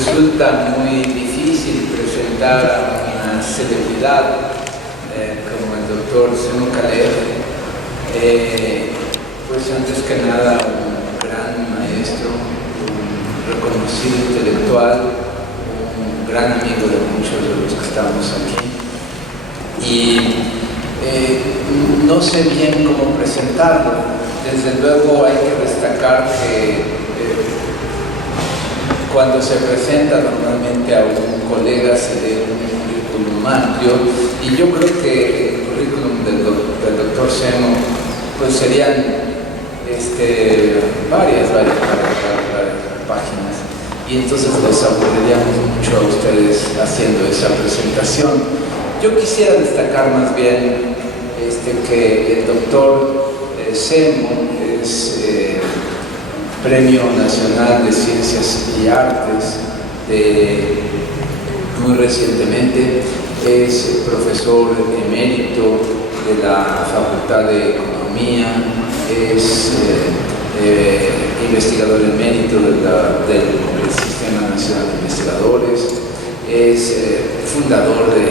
resulta muy difícil presentar a una celebridad como el doctor Semo Khaled, pues antes que nada un gran maestro, un reconocido intelectual, un gran amigo de muchos de los que estamos aquí. Y no sé bien cómo presentarlo. Desde luego hay que destacar que cuando se presenta normalmente a un colega se lee un currículum amplio, y yo creo que el currículum del doctor Semo pues serían varias páginas, y entonces los aburriríamos mucho a ustedes haciendo esa presentación. Yo quisiera destacar más bien que el doctor Semo es Premio Nacional de Ciencias y Artes muy recientemente, es profesor emérito de la Facultad de Economía, es investigador emérito del Sistema Nacional de Investigadores, es fundador de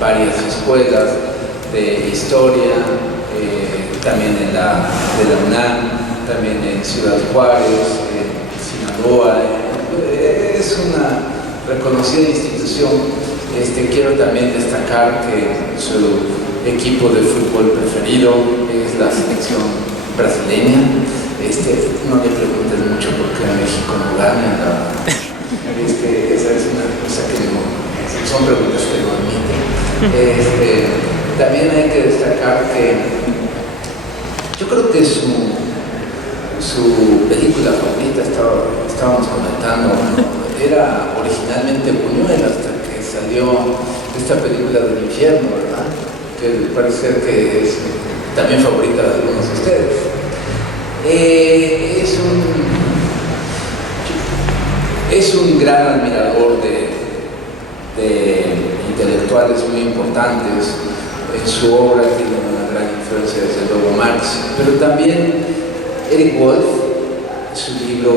varias escuelas de historia, también de la UNAM, también en Ciudad Juárez, en Sinaloa. Es una reconocida institución. Quiero también destacar que su equipo de fútbol preferido es la selección brasileña. No le pregunten mucho por qué México no gana. Esa es una cosa que no, son preguntas que no admiten. También hay que destacar que yo creo que su película favorita, estábamos comentando, era originalmente Buñuel, hasta que salió esta película del infierno, ¿verdad? Que parece que es también favorita de algunos de ustedes. Es un gran admirador de intelectuales muy importantes. En su obra tiene una gran influencia desde luego Marx, pero también Eric Wolf, su libro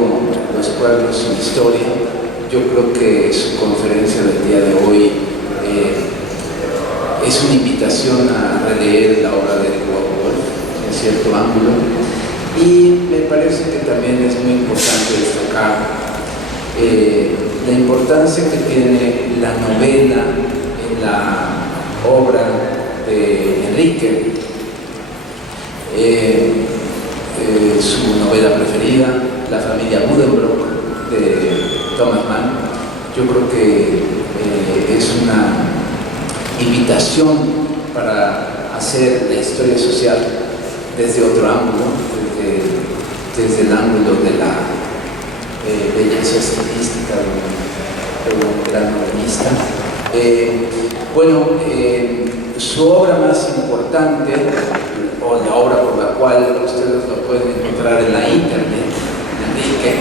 Los pueblos, su historia. Yo creo que su conferencia del día de hoy es una invitación a releer la obra de Eric Wolf en cierto ángulo, y me parece que también es muy importante destacar la importancia que tiene la novela en la obra de Enrique. Su novela preferida, La familia Buddenbrook, de Thomas Mann. Yo creo que es una invitación para hacer la historia social desde otro ángulo, desde el ángulo de la belleza estilística de un gran novelista. Su obra más importante, o la obra por la cual ustedes lo pueden encontrar en la internet, Enrique,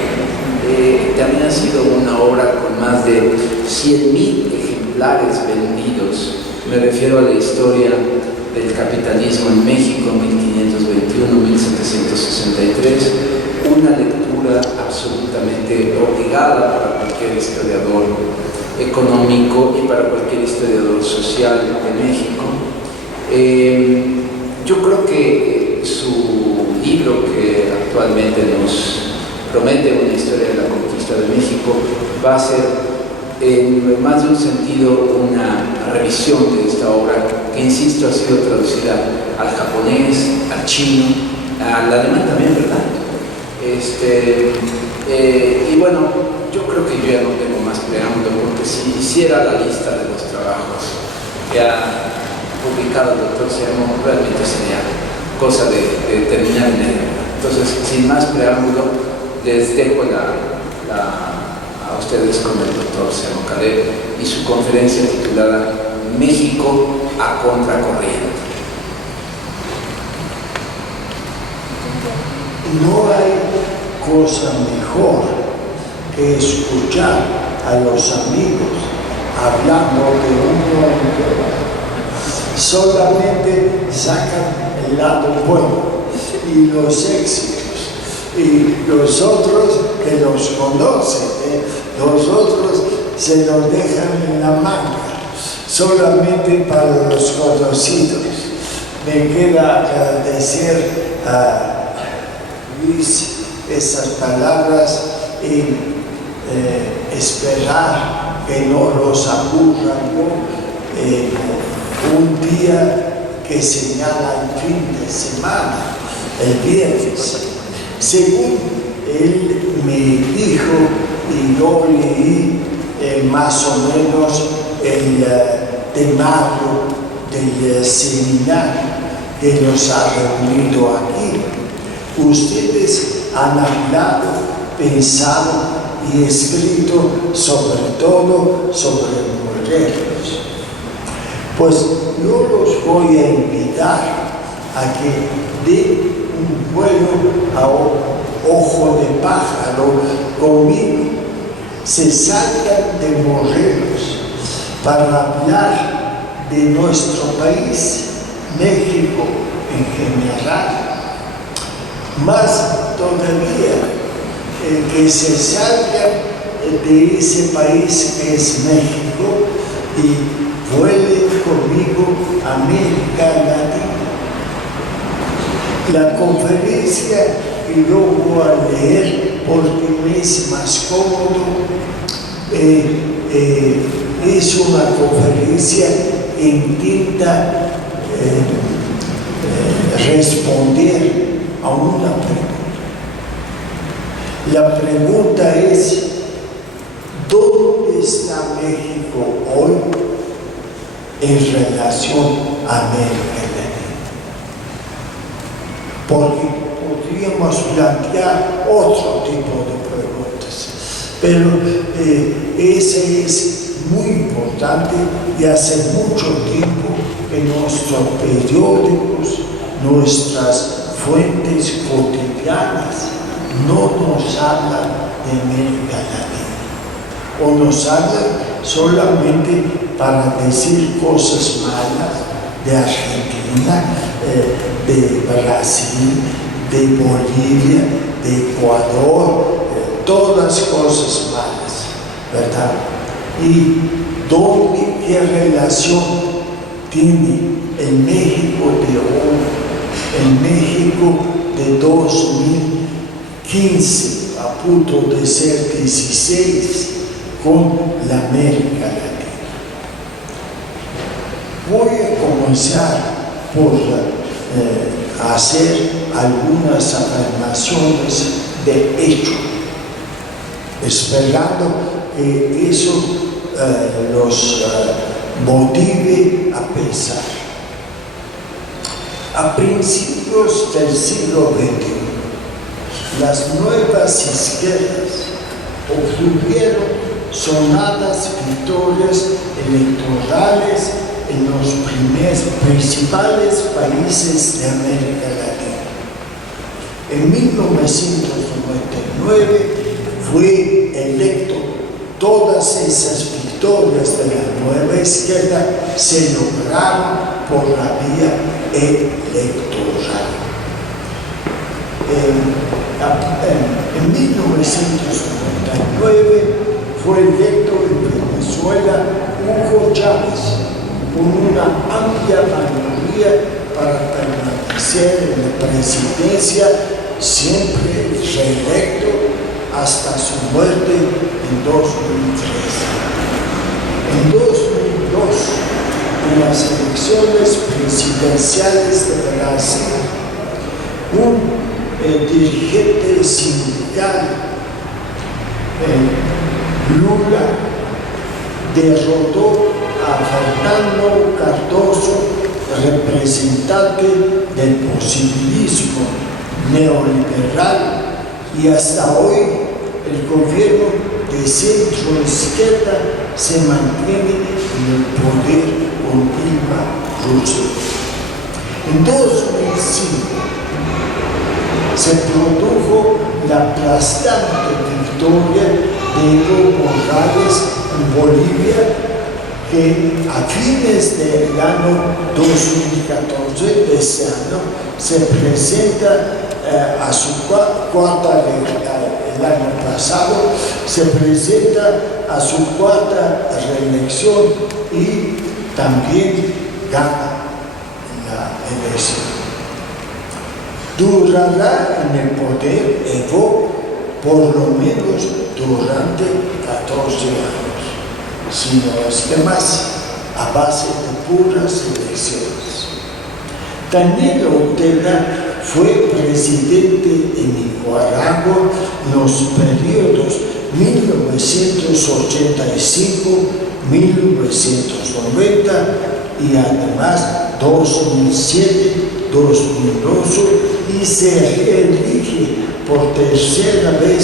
también ha sido una obra con más de 100,000 ejemplares vendidos. Me refiero a la historia del capitalismo en México, 1521-1763, una lectura absolutamente obligada para cualquier historiador económico y para cualquier historiador social de México. Yo creo que su libro, que actualmente nos promete una historia de la conquista de México, va a ser en más de un sentido una revisión de esta obra, que insisto ha sido traducida al japonés, al chino, al alemán también, ¿verdad? Y bueno, yo creo que yo ya no tengo más preámbulo, porque si hiciera la lista de los trabajos que ha publicado el doctor Semo, realmente sería cosa de terminar en él. Entonces, sin más preámbulo, les dejo a ustedes con el doctor Semo Khaled y su conferencia titulada México a contracorriente. No hay cosa mejor que escuchar a los amigos hablando de un hombre. Solamente sacan el lado bueno y los éxitos, y los otros que los conocen los otros se los dejan en la manga, solamente para los conocidos. Me queda decir a Luis esas palabras y esperar que no los aburran, un día que señala el fin de semana, el viernes. Según él me dijo, y yo leí más o menos el temario del seminario que nos ha reunido aquí. Ustedes han hablado, pensado y escrito sobre todo sobre Morelos. Pues yo los voy a invitar a que den un vuelo a ojo de pájaro conmigo, se salgan de Morelos para hablar de nuestro país, México en general. Más todavía, que se salgan de ese país que es México y vuelen conmigo a América Latina. La conferencia que yo voy a leer, porque me es más cómodo, es una conferencia que intenta responder a una pregunta. La pregunta es: ¿dónde está México hoy en relación a América Latina? Porque podríamos plantear otro tipo de preguntas, pero ese es muy importante y hace mucho tiempo que nuestros periódicos, nuestras fuentes cotidianas no nos hablan de América Latina, o nos hablan solamente para decir cosas malas de Argentina, de Brasil, de Bolivia, de Ecuador, todas cosas malas, ¿verdad? ¿Y qué relación tiene el México de hoy, el México de 2015, a punto de ser 16, con la América Latina? Voy a comenzar por hacer algunas afirmaciones de hecho, esperando que eso los motive a pensar. A principios del siglo XXI, las nuevas izquierdas obtuvieron sonadas victorias electorales en los principales países de América Latina. En 1999 fue electo. Todas esas victorias de la nueva izquierda se lograron por la vía electoral. En 1999 fue electo en Venezuela Hugo Chávez con una amplia mayoría para permanecer en la presidencia, siempre reelecto hasta su muerte en 2003. En 2002, en las elecciones presidenciales de Brasil, un dirigente sindical, Lula, derrotó a Fernando Cardoso, representante del posibilismo neoliberal, y hasta hoy el gobierno de centro-izquierda se mantiene en el poder con Dilma Rousseff. En 2005 se produjo la aplastante victoria de Evo Morales en Bolivia, que a fines del año 2014, de este año, se presenta a su cuarta el año pasado, se presenta a su cuarta reelección y también gana la elección. Durará en el poder Evo por lo menos durante 14 años, si no es que más, a base de puras elecciones. Daniel Ortega fue presidente en Nicaragua en los periodos 1985, 1990 y además 2007, 2008 y se reelige por tercera vez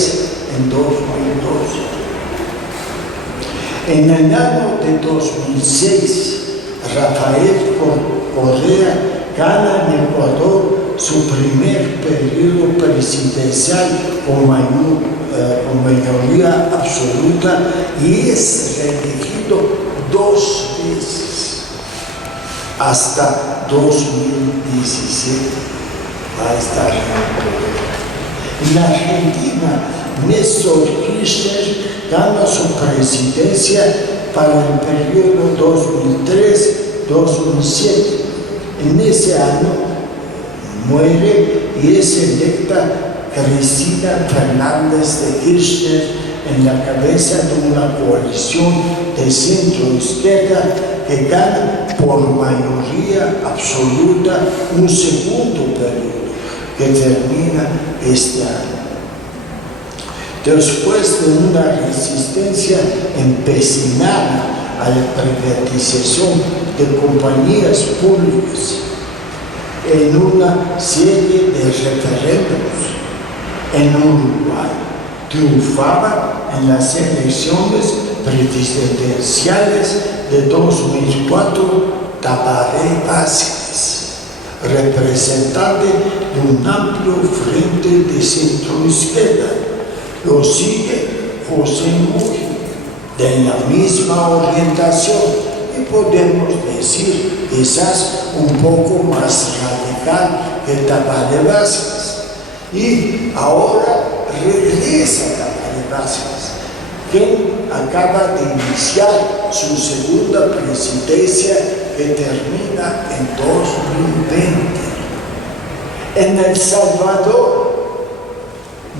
en 2012. En el año de 2006, Rafael Correa gana en Ecuador su primer periodo presidencial con mayoría absoluta y es reelegido 2 veces hasta 2017 va a estar en el poder. En la Argentina, Néstor Kirchner gana su presidencia para el periodo 2003-2007. En ese año muere y es electa Cristina Fernández de Kirchner en la cabeza de una coalición de centro-izquierda que gana por mayoría absoluta un segundo periodo que termina este año. Después de una resistencia empecinada a la privatización de compañías públicas, en una serie de referéndums en Uruguay, triunfaba en las elecciones presidenciales de 2004 Tabaré Vázquez, representante de un amplio frente de centro-izquierda. Lo sigue José Mujica, de la misma orientación, y podemos decir quizás un poco más radical que Tabaré Vázquez. Y ahora regresa Tabaré Vázquez, quien acaba de iniciar su segunda presidencia que termina en 2020. En El Salvador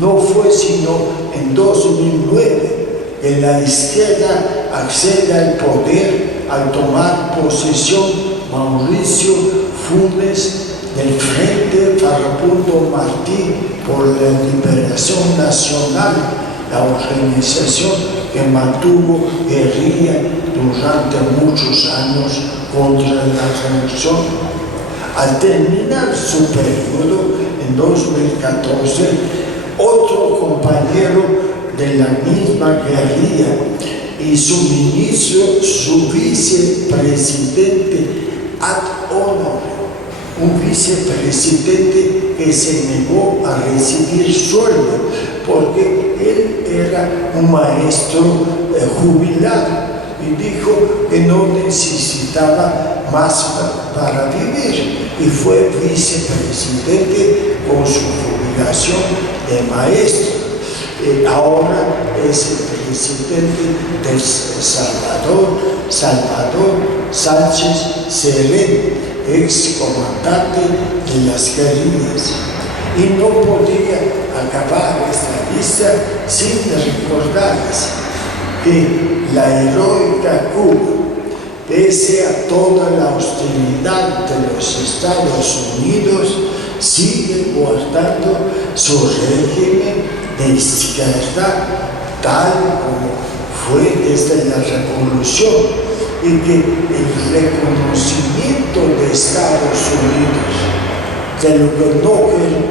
no fue sino en 2009 que la izquierda accede al poder al tomar posesión Mauricio Funes del Frente Farabundo Martí por la Liberación Nacional, la organización que mantuvo guerrilla durante muchos años contra la revolución. Al terminar su periodo en 2014, otro compañero de la misma guerrilla y su ministro, su vicepresidente ad honorem, un vicepresidente que se negó a recibir sueldo porque él era un maestro jubilado y dijo que no necesitaba más para vivir y fue vicepresidente con su jubilación de maestro. Ahora es el presidente de Salvador Sánchez Serén, ex comandante de las guerrillas. Y no podía acabar esta lista sin recordarles que la heroica Cuba, pese a toda la hostilidad de los Estados Unidos, sigue guardando su régimen de izquierda tal como fue desde la Revolución, y que el reconocimiento de Estados Unidos de lo que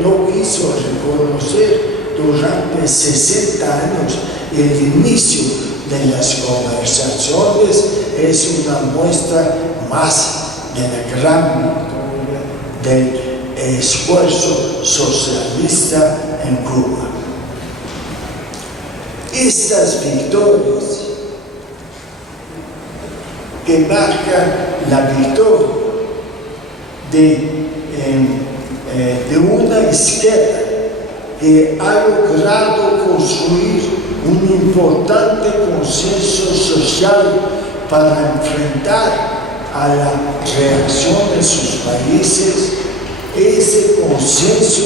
no quiso reconocer durante 60 años el inicio de las conversaciones es una muestra más de la gran victoria del esfuerzo socialista en Cuba. Estas victorias que marcan la victoria de de una izquierda que ha logrado construir un importante consenso social para enfrentar a la reacción de sus países, ese consenso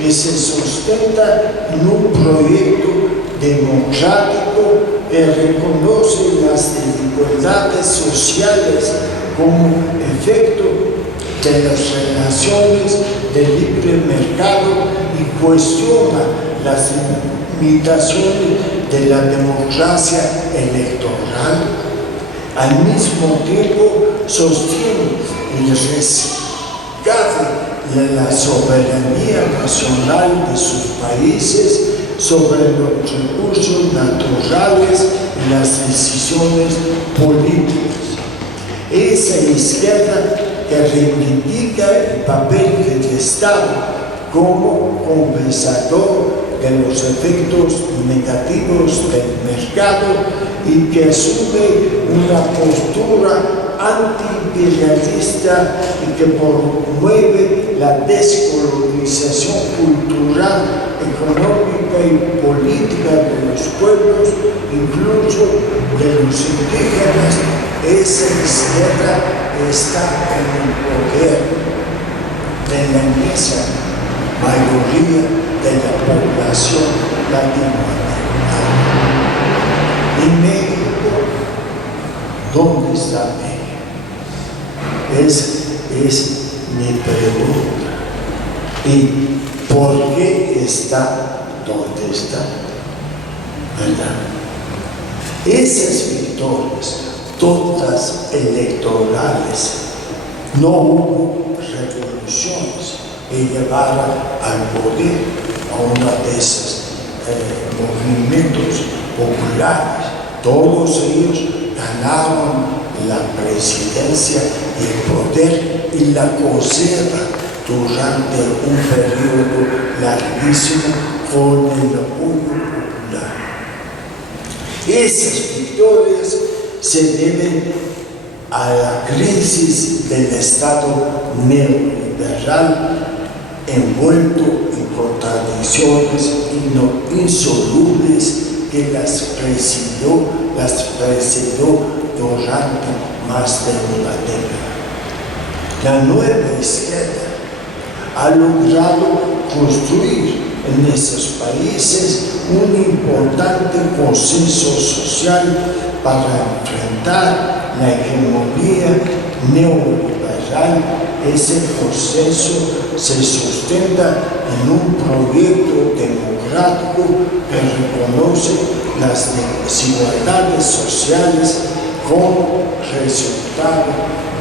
que se sustenta en un proyecto democrático que reconoce las desigualdades sociales como efecto de las relaciones de libre mercado y cuestiona las limitaciones de la democracia electoral. Al mismo tiempo sostiene el rescate de la soberanía nacional de sus países sobre los recursos naturales y las decisiones políticas. Esa izquierda que reivindica el papel del Estado como compensador de los efectos negativos del mercado y que asume una postura antiimperialista y que promueve la descolonización cultural, económica y política de los pueblos, incluso de los indígenas. Esa izquierda está en el poder de la inmensa mayoría de la población latinoamericana. ¿Y México? ¿Dónde está México? Es mi pregunta. ¿Y por qué está donde está? ¿Verdad? Esas victorias, todas electorales, no hubo revoluciones que llevaran al poder a uno de esos movimientos populares. Todos ellos ganaron la presidencia y el poder y la conservan durante un periodo larguísimo con el apoyo popular. Esas victorias se deben a la crisis del Estado neoliberal envuelto en contradicciones insolubles que las presidió durante más de una década. La nueva izquierda ha logrado construir en esos países un importante consenso social para enfrentar la hegemonía neoliberal. Ese consenso se sustenta en un proyecto democrático que reconoce las desigualdades sociales como resultado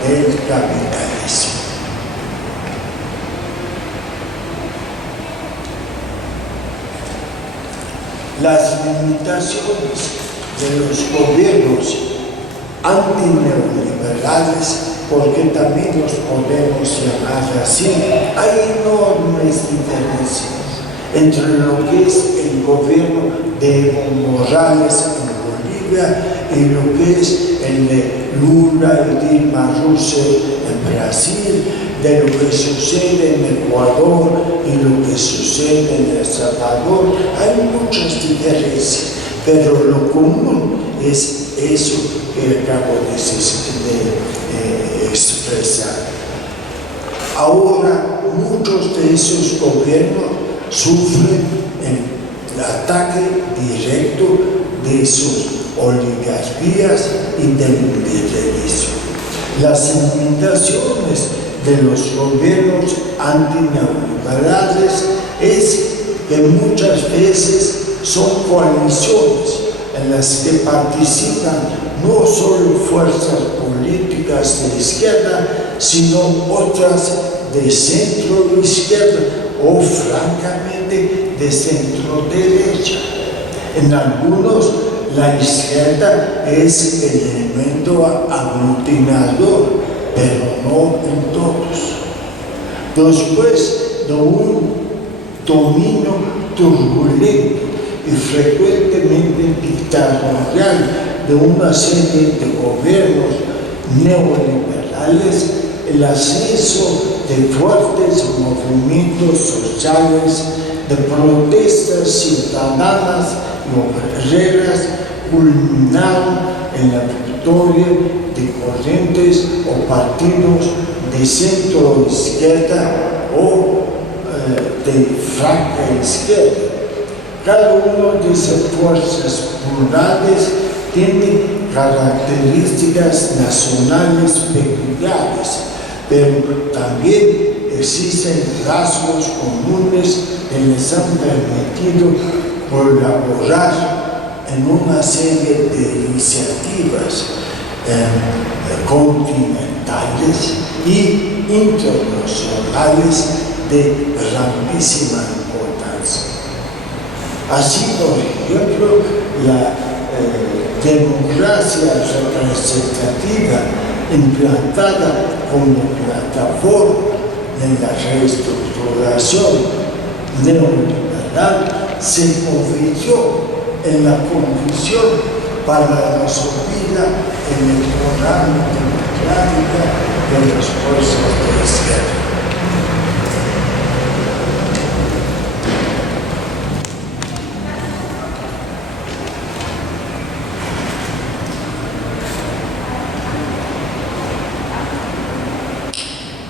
del capitalismo. Las limitaciones de los gobiernos antineoliberales, porque también los podemos llamar así, hay enormes diferencias entre lo que es el gobierno de Evo Morales en Bolivia y lo que es el de Lula y Dilma Rousseff en Brasil, de lo que sucede en Ecuador y lo que sucede en El Salvador. Hay muchas diferencias, pero lo común es eso que acabo de expresar. Ahora, muchos de esos gobiernos sufren el ataque directo de sus oligarquías y del imperialismo. Las limitaciones de los gobiernos antineoliberales es que muchas veces son coaliciones en las que participan no solo fuerzas políticas de izquierda, sino otras de centro izquierda o francamente de centro derecha. En algunos la izquierda es el elemento aglutinador, pero no en todos. Después de un dominio turbulento y frecuentemente dictatorial de una serie de gobiernos neoliberales, el ascenso de fuertes movimientos sociales, de protestas ciudadanas y obreras, culminaron en la victoria de corrientes o partidos de centro izquierda o de franca izquierda. Cada una de esas fuerzas plurales tiene características nacionales peculiares, pero también existen rasgos comunes que les han permitido colaborar en una serie de iniciativas continentales y internacionales de grandísima importancia. Así, por ejemplo, la democracia representativa implantada como plataforma de la reestructuración neoliberal se convirtió en la condición para la subida electoral democrática de las fuerzas de izquierda.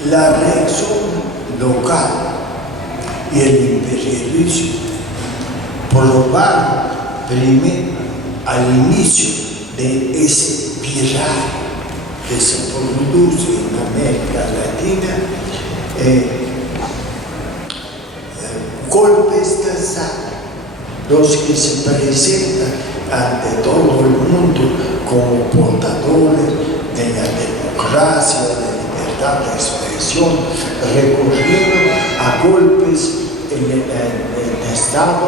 La reacción local y el imperialismo probaron primero al inicio de ese espiral que se produce en América Latina, golpes de Estado, los que se presentan ante todo el mundo como portadores de la democracia, de la libertad de expresión, recurrieron a golpes en el Estado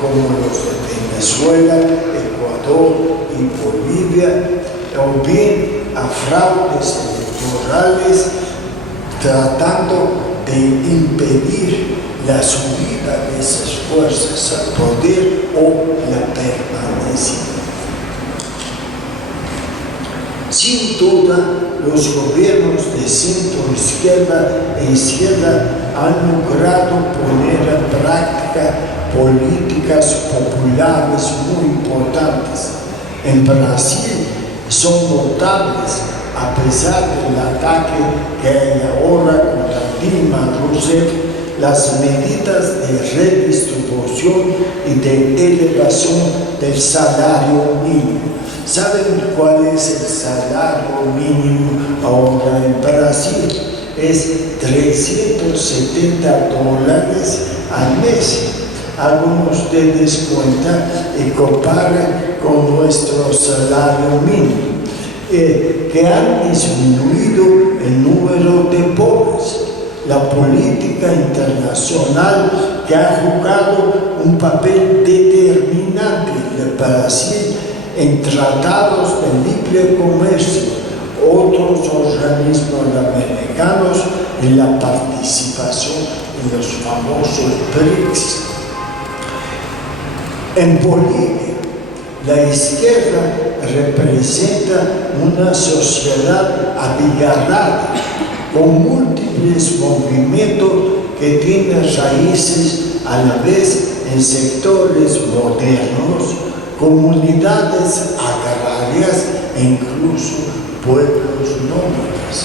como los de Venezuela, Ecuador y Bolivia, o bien a fraudes electorales tratando de impedir la subida de esas fuerzas al poder o la permanencia. Sin duda, los gobiernos de centro, izquierda e izquierda han logrado poner en práctica políticas populares muy importantes. En Brasil son notables, a pesar del ataque que hay ahora contra Dilma Rousseff, las medidas de redistribución y de elevación del salario mínimo. ¿Saben cuál es el salario mínimo ahora en Brasil? Es $370 al mes. Hagan ustedes cuenta y comparen con nuestro salario mínimo, que han disminuido el número de pobres. La política internacional que ha jugado un papel determinante en Brasil en tratados de libre comercio, otros organismos americanos en la participación en los famosos BRICS. En Bolivia, la izquierda representa una sociedad abigarrada, con múltiples movimientos que tienen raíces a la vez en sectores modernos, comunidades agrarias e incluso pueblos nómadas.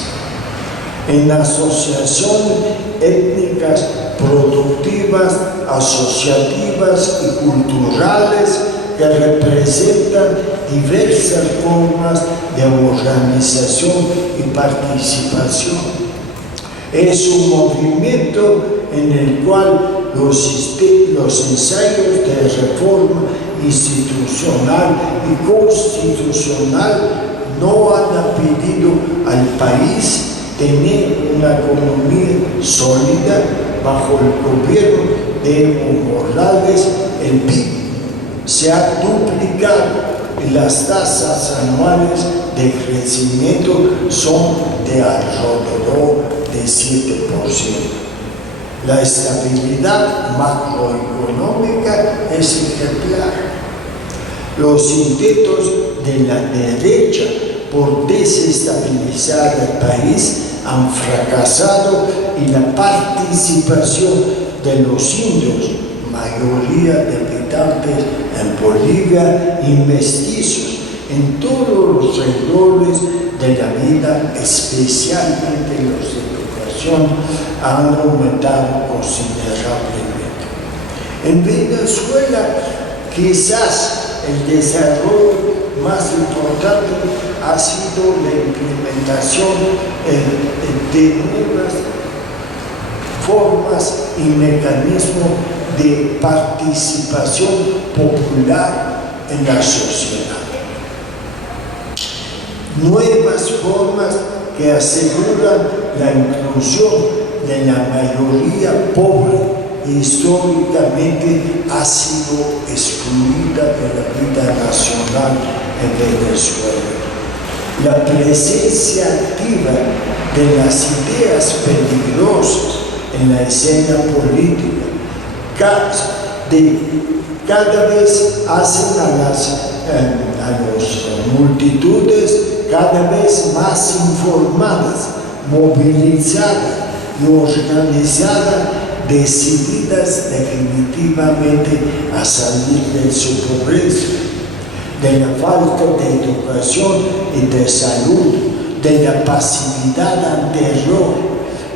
En asociaciones étnicas, productivas, asociativas y culturales que representan diversas formas de organización y participación. Es un movimiento en el cual los ensayos de reforma institucional y constitucional no han pedido al país tener una economía sólida. Bajo el gobierno de Evo Morales, el PIB se ha duplicado y las tasas anuales de crecimiento son de alrededor de 7%. La estabilidad macroeconómica es ejemplar. Los intentos de la derecha por desestabilizar el país han fracasado y la participación de los indios, mayoría de habitantes en Bolivia y mestizos, en todos los sectores de la vida, especialmente los de educación, han aumentado considerablemente. En Venezuela, quizás el desarrollo más importante ha sido la implementación de nuevas formas y mecanismos de participación popular en la sociedad. Nuevas formas que aseguran la inclusión de la mayoría pobre que históricamente ha sido excluida de la vida nacional en Venezuela. La presencia activa de las ideas peligrosas en la escena política cada vez hacen a las multitudes cada vez más informadas, movilizadas y organizadas, decididas definitivamente a salir de su pobreza, de la falta de educación y de salud, de la pasividad anterior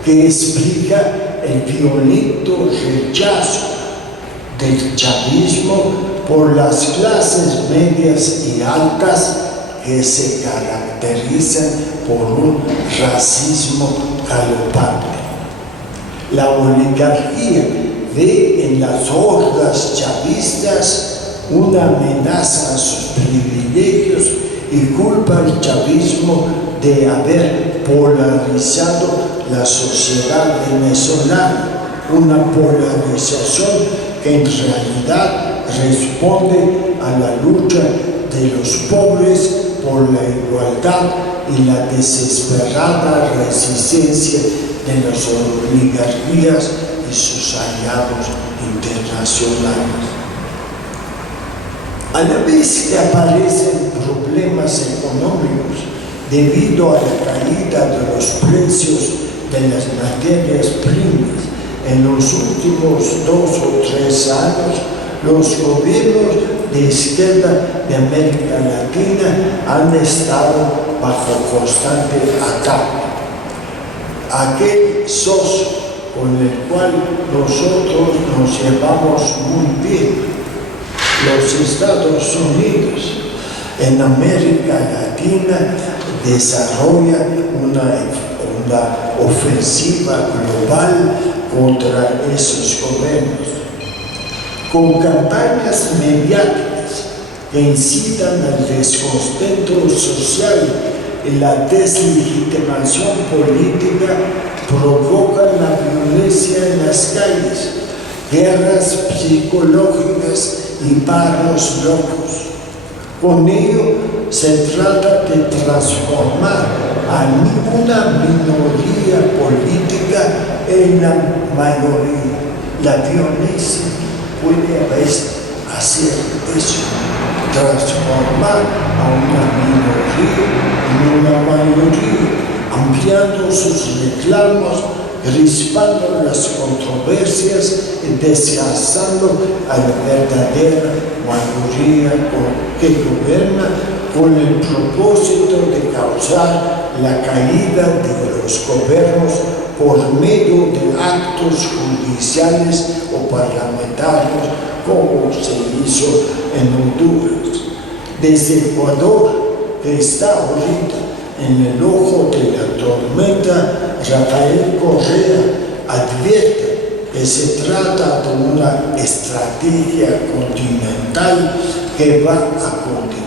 que explica el violento rechazo del chavismo por las clases medias y altas que se caracterizan por un racismo galopante. La oligarquía ve en las hordas chavistas una amenaza a sus privilegios y culpa al chavismo de haber polarizado la sociedad venezolana, una polarización que en realidad responde a la lucha de los pobres por la igualdad y la desesperada resistencia de las oligarquías y sus aliados internacionales. A la vez que aparecen problemas económicos debido a la caída de los precios de las materias primas en los últimos 2 o 3 años, los gobiernos de izquierda de América Latina han estado bajo constante ataque. Aquel socio con el cual nosotros nos llevamos muy bien, los Estados Unidos, en América Latina desarrolla una ofensiva global contra esos gobiernos, con campañas mediáticas que incitan al descontento social y la deslegitimación política, provocan la violencia en las calles, guerras psicológicas y paros locos. Con ello se trata de transformar a una minoría política en la mayoría. La violencia puede a veces hacer eso, transformar a una minoría en una mayoría, ampliando sus reclamos, crispando las controversias y desgastando a la verdadera mayoría que gobierna con el propósito de causar la caída de los gobiernos por medio de actos judiciales o parlamentarios, como se hizo en Honduras. Desde Ecuador, que está ahorita en el ojo de la tormenta, Rafael Correa advierte que se trata de una estrategia continental que va a continuar.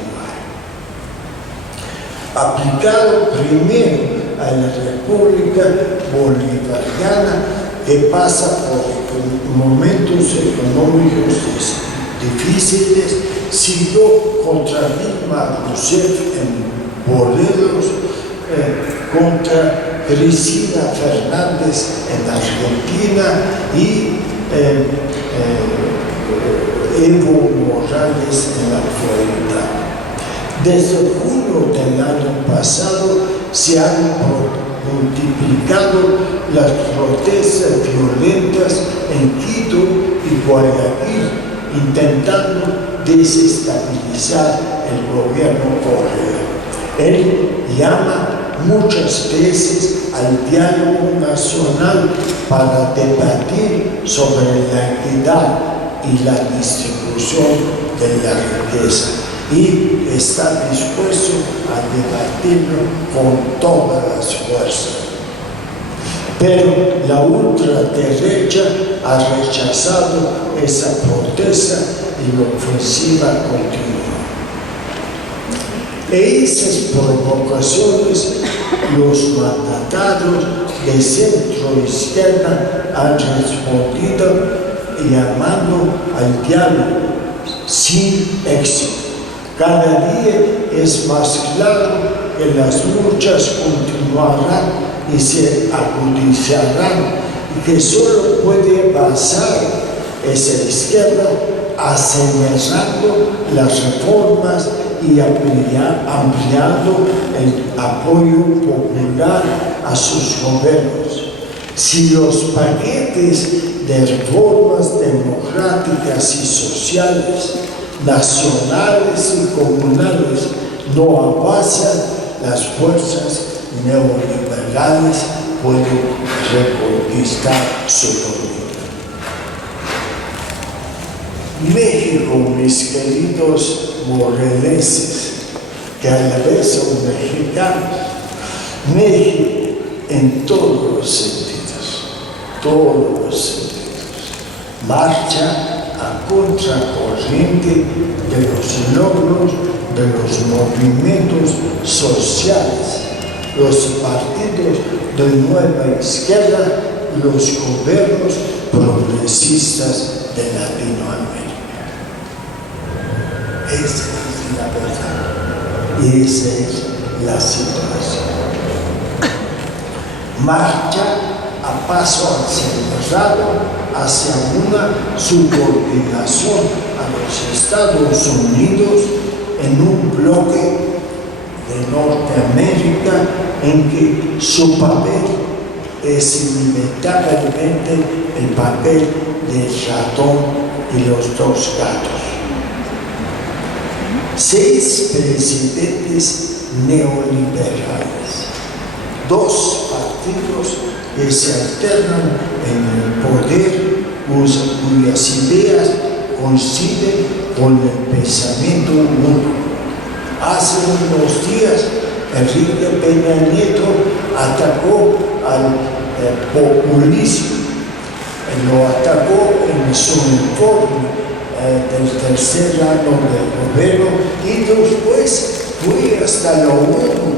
Aplicado primero a la República Bolivariana, que pasa por momentos económicos difíciles, siguió contra Dilma Rousseff en Boleros, contra Cristina Fernández en Argentina y Evo Morales en la Florida. Desde junio del año pasado se han multiplicado las protestas violentas en Quito y Guayaquil, intentando desestabilizar el gobierno Correa. Él llama muchas veces al diálogo nacional para debatir sobre la equidad y la distribución de la riqueza, y está dispuesto a debatirlo con todas las fuerzas. Pero la ultraderecha ha rechazado esa protesta y la ofensiva continúa. En esas provocaciones, los mandatarios de centro-izquierda han respondido llamando al diálogo sin éxito. Cada día es más claro que las luchas continuarán y se agudizarán, y que solo puede avanzar esa izquierda acelerando las reformas y ampliando el apoyo popular a sus gobiernos. Si los paquetes de reformas democráticas y sociales, nacionales y comunales no avanzan, las fuerzas neoliberales pueden reconquistar su dominio. México, mis queridos morelenses, que a la vez son mexicanos, México en todos los sentidos, marcha a contracorriente de los logros de los movimientos sociales, los partidos de nueva izquierda y los gobiernos progresistas de Latinoamérica. Esa es la verdad y esa es la situación. Marcha a paso acelerado hacia una subordinación a los Estados Unidos en un bloque de Norteamérica en que su papel es inevitablemente el papel del ratón y los dos gatos. 6 presidentes neoliberales, 2 partidos que se alternan en el poder, cuyas ideas coinciden con el pensamiento único. Hace unos días, Enrique Peña Nieto atacó al populismo, lo atacó en su informe del tercer año del gobierno, y después fue hasta lo último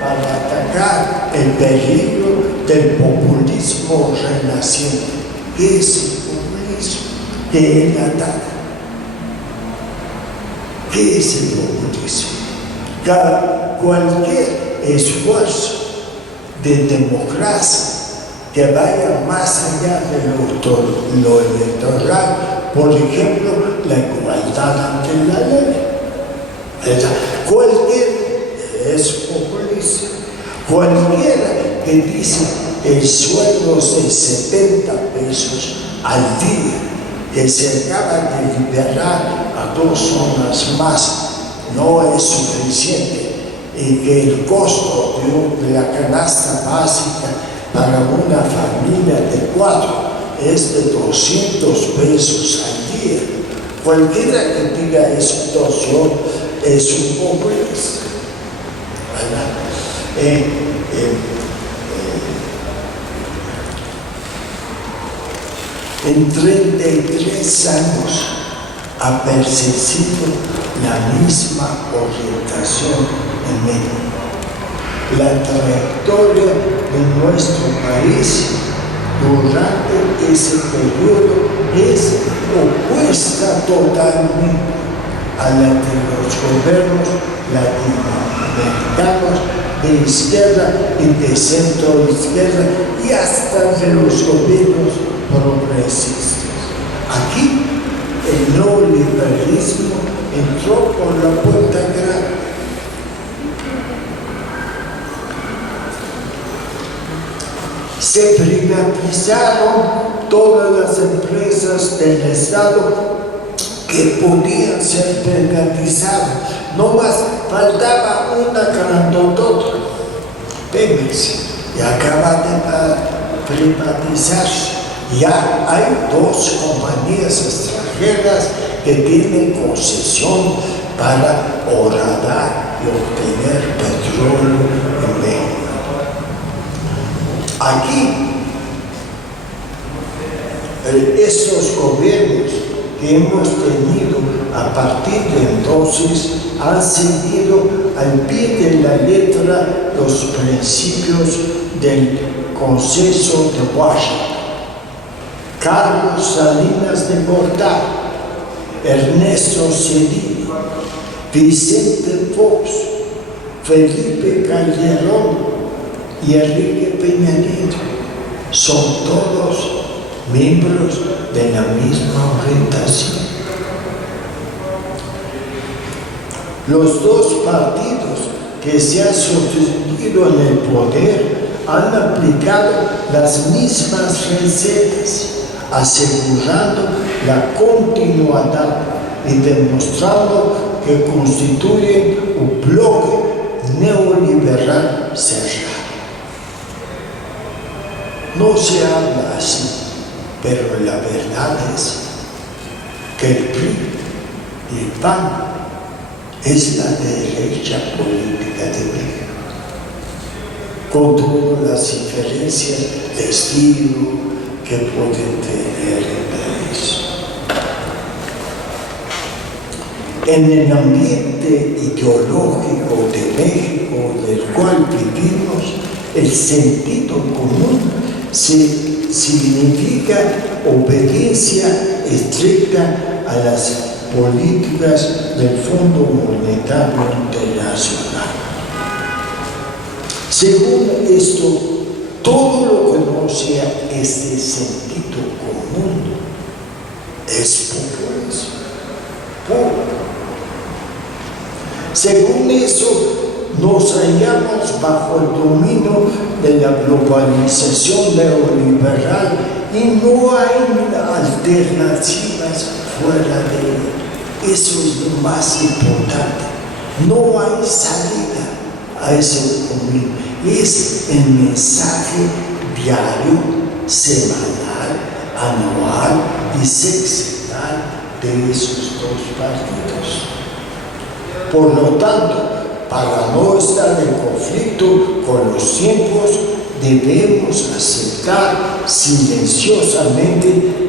para atacar el peligro del populismo renaciente. ¿Qué es el populismo que él ataca? ¿Qué es el populismo? Cualquier esfuerzo de democracia que vaya más allá de lo electoral, por ejemplo, la igualdad ante la ley. Es populista. Cualquiera que dice el sueldo de 70 pesos al día, que se acaba de liberar a 2 horas más, no es suficiente, y que el costo de la canasta básica para una familia de 4 es de 200 pesos al día. Cualquiera que diga esa situación es un populista. En 33 años ha persistido la misma orientación en México. La trayectoria de nuestro país durante ese periodo es opuesta totalmente a la de los gobiernos latinoamericanos de izquierda y de centro izquierda, y hasta de los gobiernos progresistas. Aquí el neoliberalismo entró por la puerta grande Se privatizaron todas las empresas del Estado que podían ser privatizadas. No más faltaba una grandotota, Pemex, y acaba de privatizarse. Ya hay 2 compañías extranjeras que tienen concesión para horadar y obtener petróleo en México. Aquí, estos gobiernos que hemos tenido a partir de entonces han seguido al pie de la letra los principios del Consenso de Washington. Carlos Salinas de Gortari, Ernesto Zedillo, Vicente Fox, Felipe Calderón y Enrique Peña Nieto son todos miembros de la misma orientación. Los 2 partidos que se han sucedido en el poder han aplicado las mismas recetas, asegurando la continuidad y demostrando que constituyen un bloque neoliberal cerrado. No se habla así, pero la verdad es que el PRI y el PAN es la derecha política de México, con todas las diferencias de estilo que pueden tener entre ellos. En el ambiente ideológico de México del cual vivimos, el sentido común significa obediencia estricta a las políticas del Fondo Monetario Internacional. Según esto, todo lo que no sea este sentido común es puro. Según eso, nos hallamos bajo el dominio de la globalización neoliberal y no hay alternativas fuera de ella. Eso es lo más importante. No hay salida a ese dominio. Es el mensaje diario, semanal, anual y sexenal de esos 2 partidos. Por lo tanto, para no estar en conflicto con los tiempos, debemos aceptar silenciosamente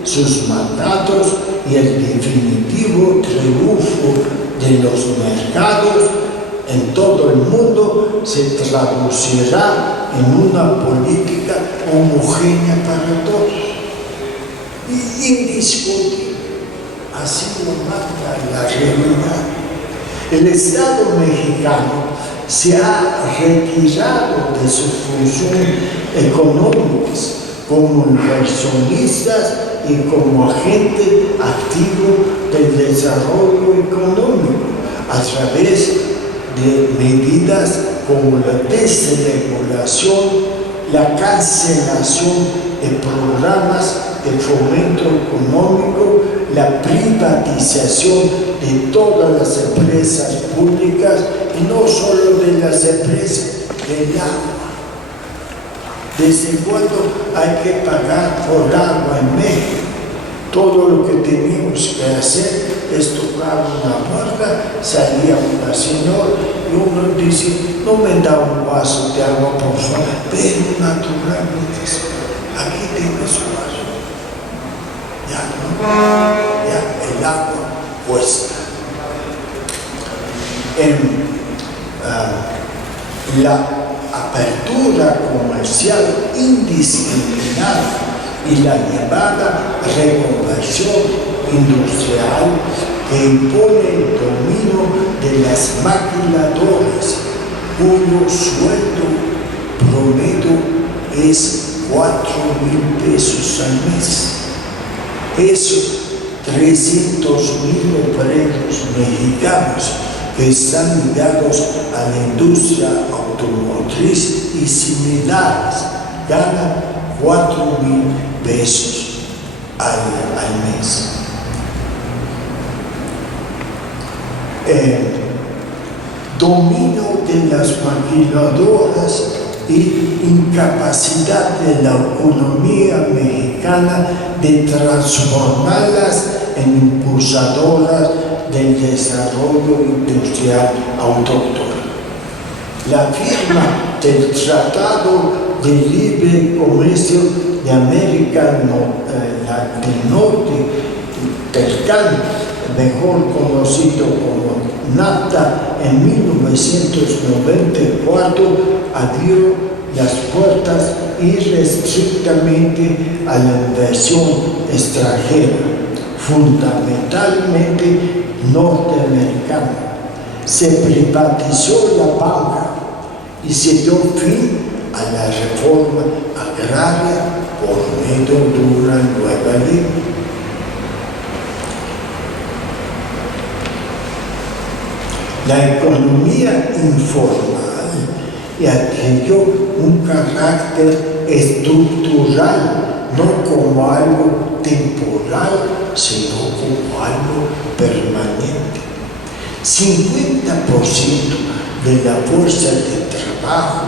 sus mandatos y el definitivo triunfo de los mercados en todo el mundo se traducirá en una política homogénea para todos. Y indiscutible, así lo manda la realidad. El Estado mexicano se ha retirado de sus funciones económicas como inversionistas y como agente activo del desarrollo económico a través de medidas como la desregulación, la cancelación de programas de fomento económico, la privatización de todas las empresas públicas y no solo de las empresas del agua. ¿Desde cuándo hay que pagar por agua en México? Todo lo que teníamos que hacer es tocar una puerta, salía una señora y uno dice, no me da un vaso de agua por favor, pero naturalmente, aquí tienes un vaso. Ya, ¿no? Ya, el agua cuesta. La apertura comercial indiscriminada y la llamada reconversión industrial que impone el dominio de las maquiladoras, cuyo sueldo promedio es 4,000 pesos al mes. Esos 300,000 obreros mexicanos que están ligados a la industria automotriz y similares ganan 4,000 pesos al mes. Dominio de las maquiladoras y incapacidad de la economía mexicana de transformarlas en impulsadoras del desarrollo industrial autóctono. La firma del Tratado de Libre Comercio de América del Norte, TERCAN, mejor conocido como NAFTA, en 1994 abrió las puertas irrestrictamente a la inversión extranjera, fundamentalmente norteamericana. Se privatizó la banca y se dio fin a la reforma agraria por medio de una nueva ley. La economía informal adquirió un carácter estructural, no como algo temporal, sino como algo permanente. 50% de la fuerza de trabajo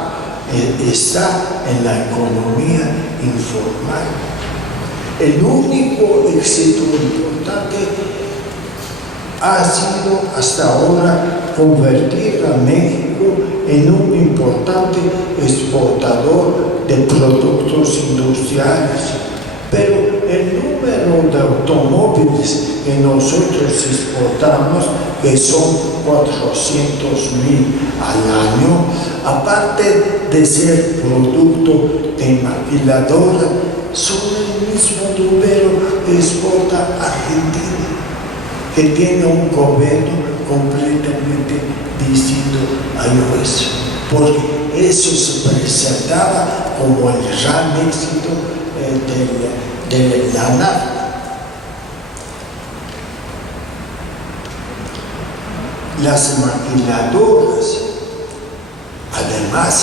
está en la economía informal. El único éxito importante ha sido hasta ahora convertir a México en un importante exportador de productos industriales. Pero el número de automóviles que nosotros exportamos, que son 400,000 al año, aparte de ser producto de maquiladora, son el mismo número que exporta Argentina, que tiene un gobierno completamente distinto a nuestro, porque eso se presentaba como el gran éxito de la NAFTA. Las maquiladoras, además,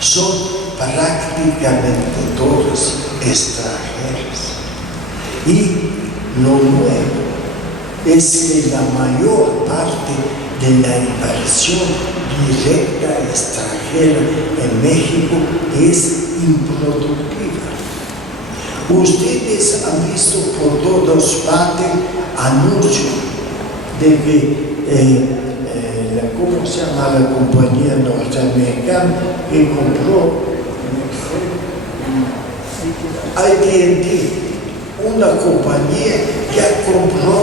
son prácticamente todas extranjeras. Y lo nuevo es que la mayor parte de la inversión directa extranjera en México es improductiva. Ustedes han visto por todas partes anuncios de que, ¿cómo se llama la compañía norteamericana que compró AT&T? Una compañía que compró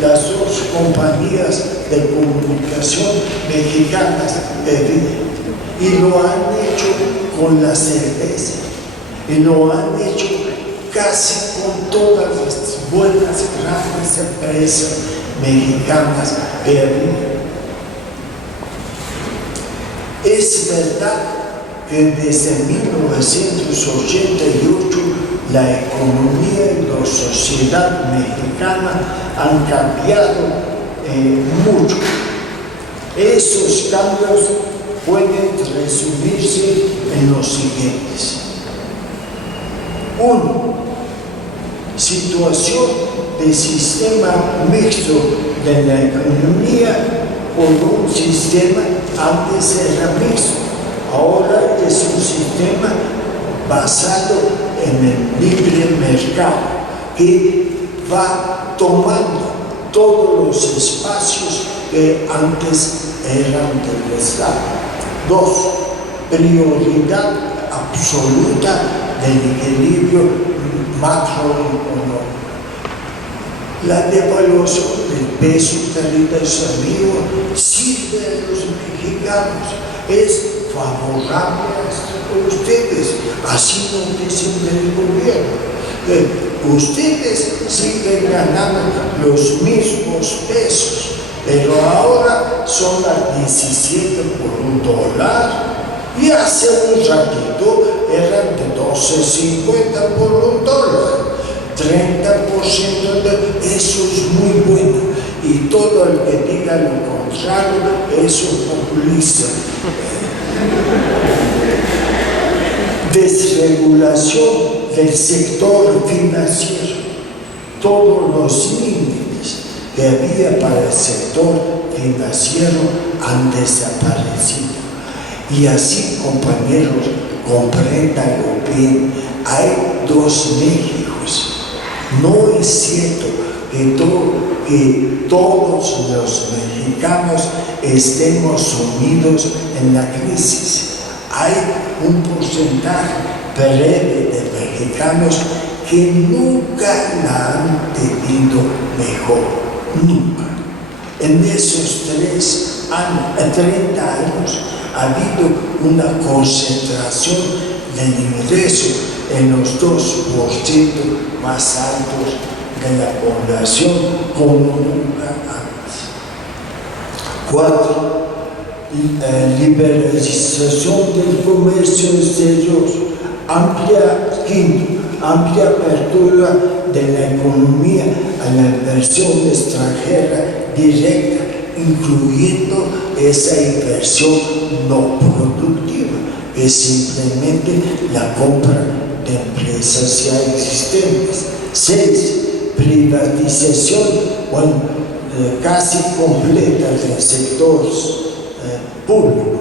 las dos compañías de comunicación mexicanas y lo han hecho con la cerveza y lo han hecho casi con todas las buenas grandes empresas mexicanas que había. Es verdad que desde 1988 la economía y la sociedad mexicana han cambiado mucho. Esos cambios pueden resumirse en los siguientes. 1. Situación de sistema mixto de la economía, con un sistema antes era mixto. Ahora es un sistema basado en el libre mercado que va tomando todos los espacios que antes eran del Estado. 2. Prioridad absoluta del equilibrio macroeconómico. La devaluación del peso territorial sirve a los mexicanos, es favorable a ustedes, así lo dicen del gobierno. Ustedes siguen ganando los mismos pesos, pero ahora son las 17 por $1 y hace un ratito eran de 12.50 por $1. 30% de eso es muy bueno, y todo el que diga lo contrario es un populista. desregulación del sector financiero. Todos los límites que había para el sector financiero han desaparecido. Y así, compañeros, compréndanlo bien, hay dos Méxicos. No es cierto que todos los mexicanos estemos sumidos en la crisis. Hay un porcentaje breve de mexicanos que nunca la han tenido mejor, nunca. En esos 30 años ha habido una concentración del ingreso en los 2% más altos de la población como nunca antes. 4. Liberalización del comercio exterior. Amplia apertura de la economía a la inversión extranjera directa, incluyendo esa inversión no productiva, que es simplemente la compra de empresas ya existentes. 6. Privatización casi completa del sector público.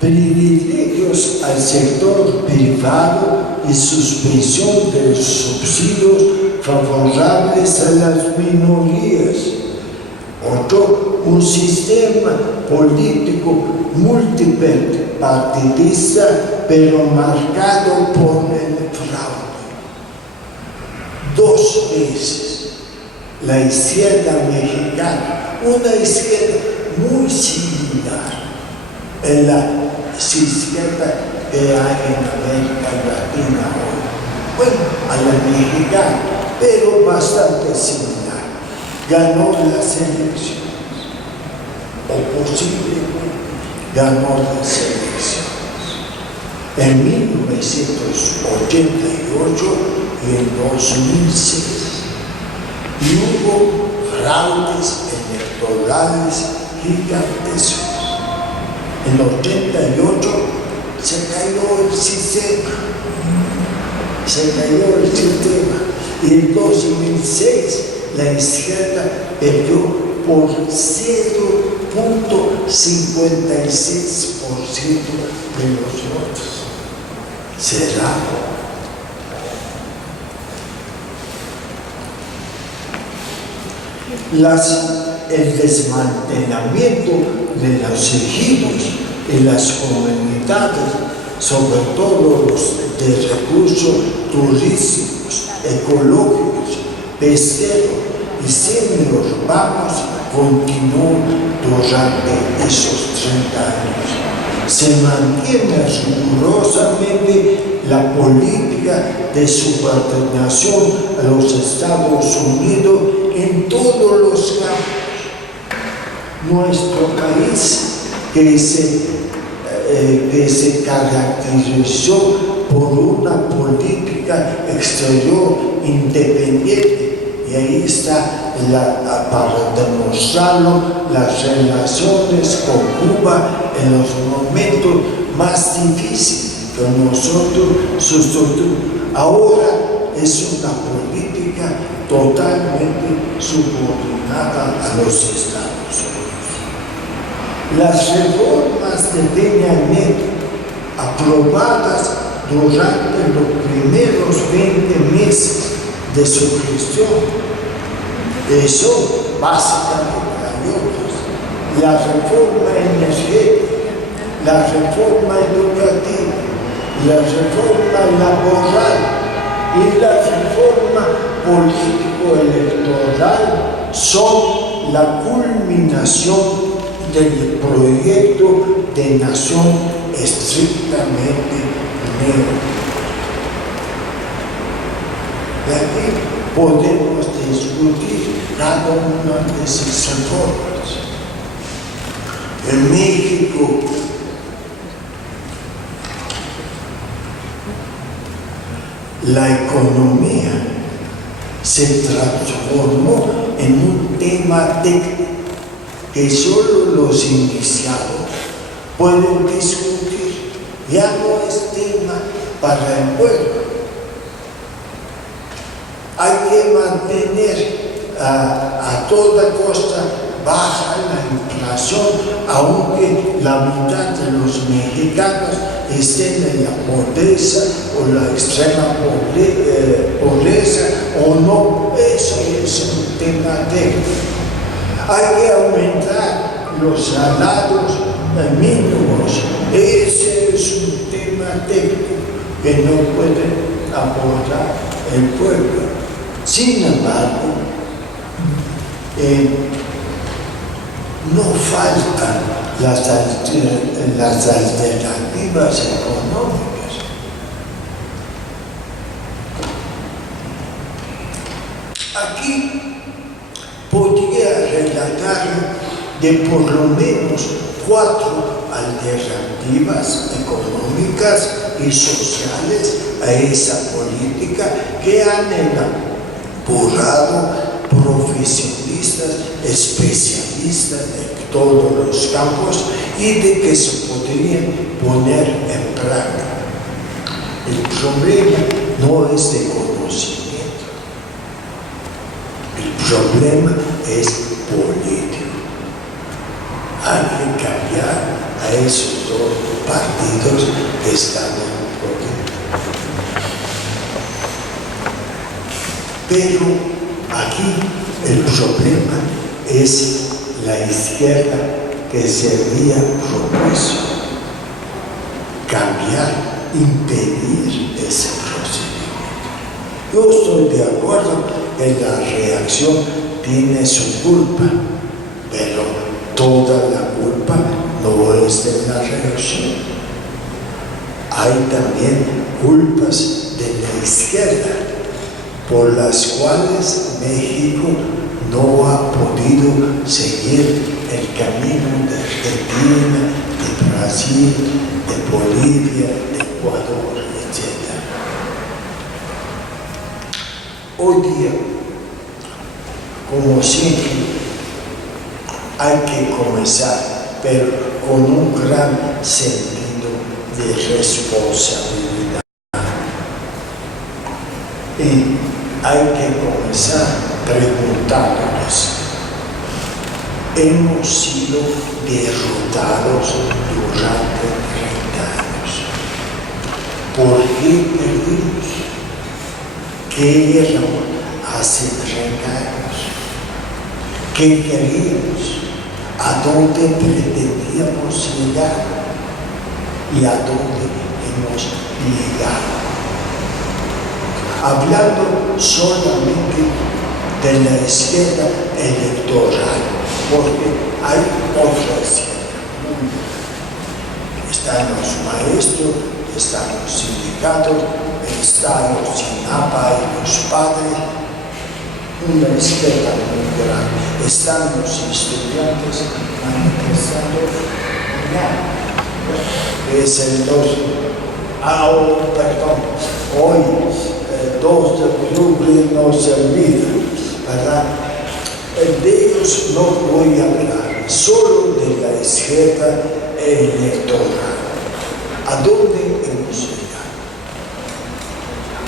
Privilegios al sector privado y suspensión de los subsidios favorables a las minorías. 8. Un sistema político multipartidista, pero marcado por el fraude. 2 veces la izquierda mexicana, una izquierda muy similar en la izquierda que hay en América Latina hoy, bueno, a la mexicana, pero bastante similar, ganó las elecciones, o posiblemente ganó las elecciones en 1988 y en 2006, y hubo fraudes electorales gigantescos. En 88 se cayó el sistema, y en 2006 la izquierda perdió por 0.56% de los votos. ¿Será? El desmantelamiento de los ejidos en las comunidades, sobre todo los de recursos turísticos, ecológicos, pesqueros y semiurbanos, continuó durante esos 30 años. Se mantiene rigurosamente la política de subordinación a los Estados Unidos en todos los campos. Nuestro país, que se caracterizó por una política exterior independiente, y ahí está para demostrarlo las relaciones con Cuba en los momentos más difíciles que nosotros sostuvimos. Ahora es una política totalmente subordinada a los Estados Unidos. Las reformas de Peña Nieto, aprobadas durante los primeros 20 meses de su gestión, son básicamente otras: la reforma energética, la reforma educativa, la reforma laboral y la reforma político-electoral son la culminación del proyecto de nación estrictamente neoliberal. De aquí podemos discutir cada una de esas reformas. En México, la economía se transformó en un tema técnico que solo los iniciados pueden discutir. Ya no es tema para el pueblo. Hay que mantener a toda costa baja la inflación, aunque la mitad de los mexicanos estén en la pobreza o la extrema pobreza o no. Eso es un tema técnico. Hay que aumentar los salarios mínimos. Ese es un tema técnico que no puede abordar el pueblo. Sin embargo, no faltan las alternativas económicas. Aquí podría relatar de por lo menos 4 alternativas económicas y sociales a esa política que han elaborado profesionistas, especialistas de todos los campos y de que se podrían poner en práctica. El problema no es de conocimiento, el problema es político. Hay que cambiar a esos 2 partidos que están en poder. Pero aquí el problema es la izquierda que se había propuesto cambiar, impedir ese procedimiento. Yo estoy de acuerdo que la reacción tiene su culpa, pero toda la culpa no es de la reacción. Hay también culpas de la izquierda, por las cuales México no ha podido seguir el camino de Argentina, de Brasil, de Bolivia, de Ecuador, etc. Hoy día, como siempre, hay que comenzar, pero con un gran sentido de responsabilidad. Y hay que comenzar preguntándonos: hemos sido derrotados durante 30 años. ¿Por qué perdimos? ¿Qué éramos hace 30 años? ¿Qué queríamos? ¿A dónde pretendíamos llegar? ¿Y a dónde hemos llegado? Hablando solamente de la izquierda electoral, porque hay otra izquierda. Están los maestros, están los sindicatos, están los SINAPA y los padres, una izquierda muy grande. Están los estudiantes manifestando, es el 2, hoy 2 de octubre no se olvida, ¿verdad? De ellos no voy a hablar, solo de la izquierda electoral. ¿A dónde hemos llegado?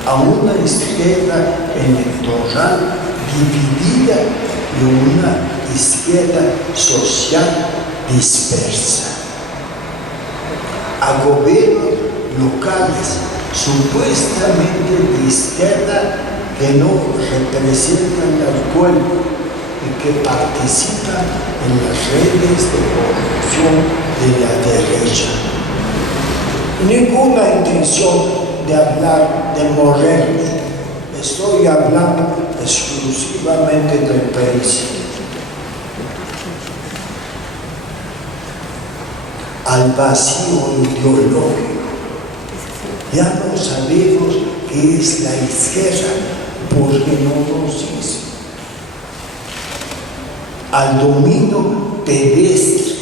A una izquierda electoral dividida y una izquierda social dispersa. A gobiernos locales supuestamente de izquierda que no representan al pueblo y que participan en las redes de corrupción de la derecha. Ninguna intención de hablar de Morelos, estoy hablando exclusivamente del país. Al vacío ideológico. Ya no sabemos qué es la izquierda porque no nos hizo. Al dominio pedestre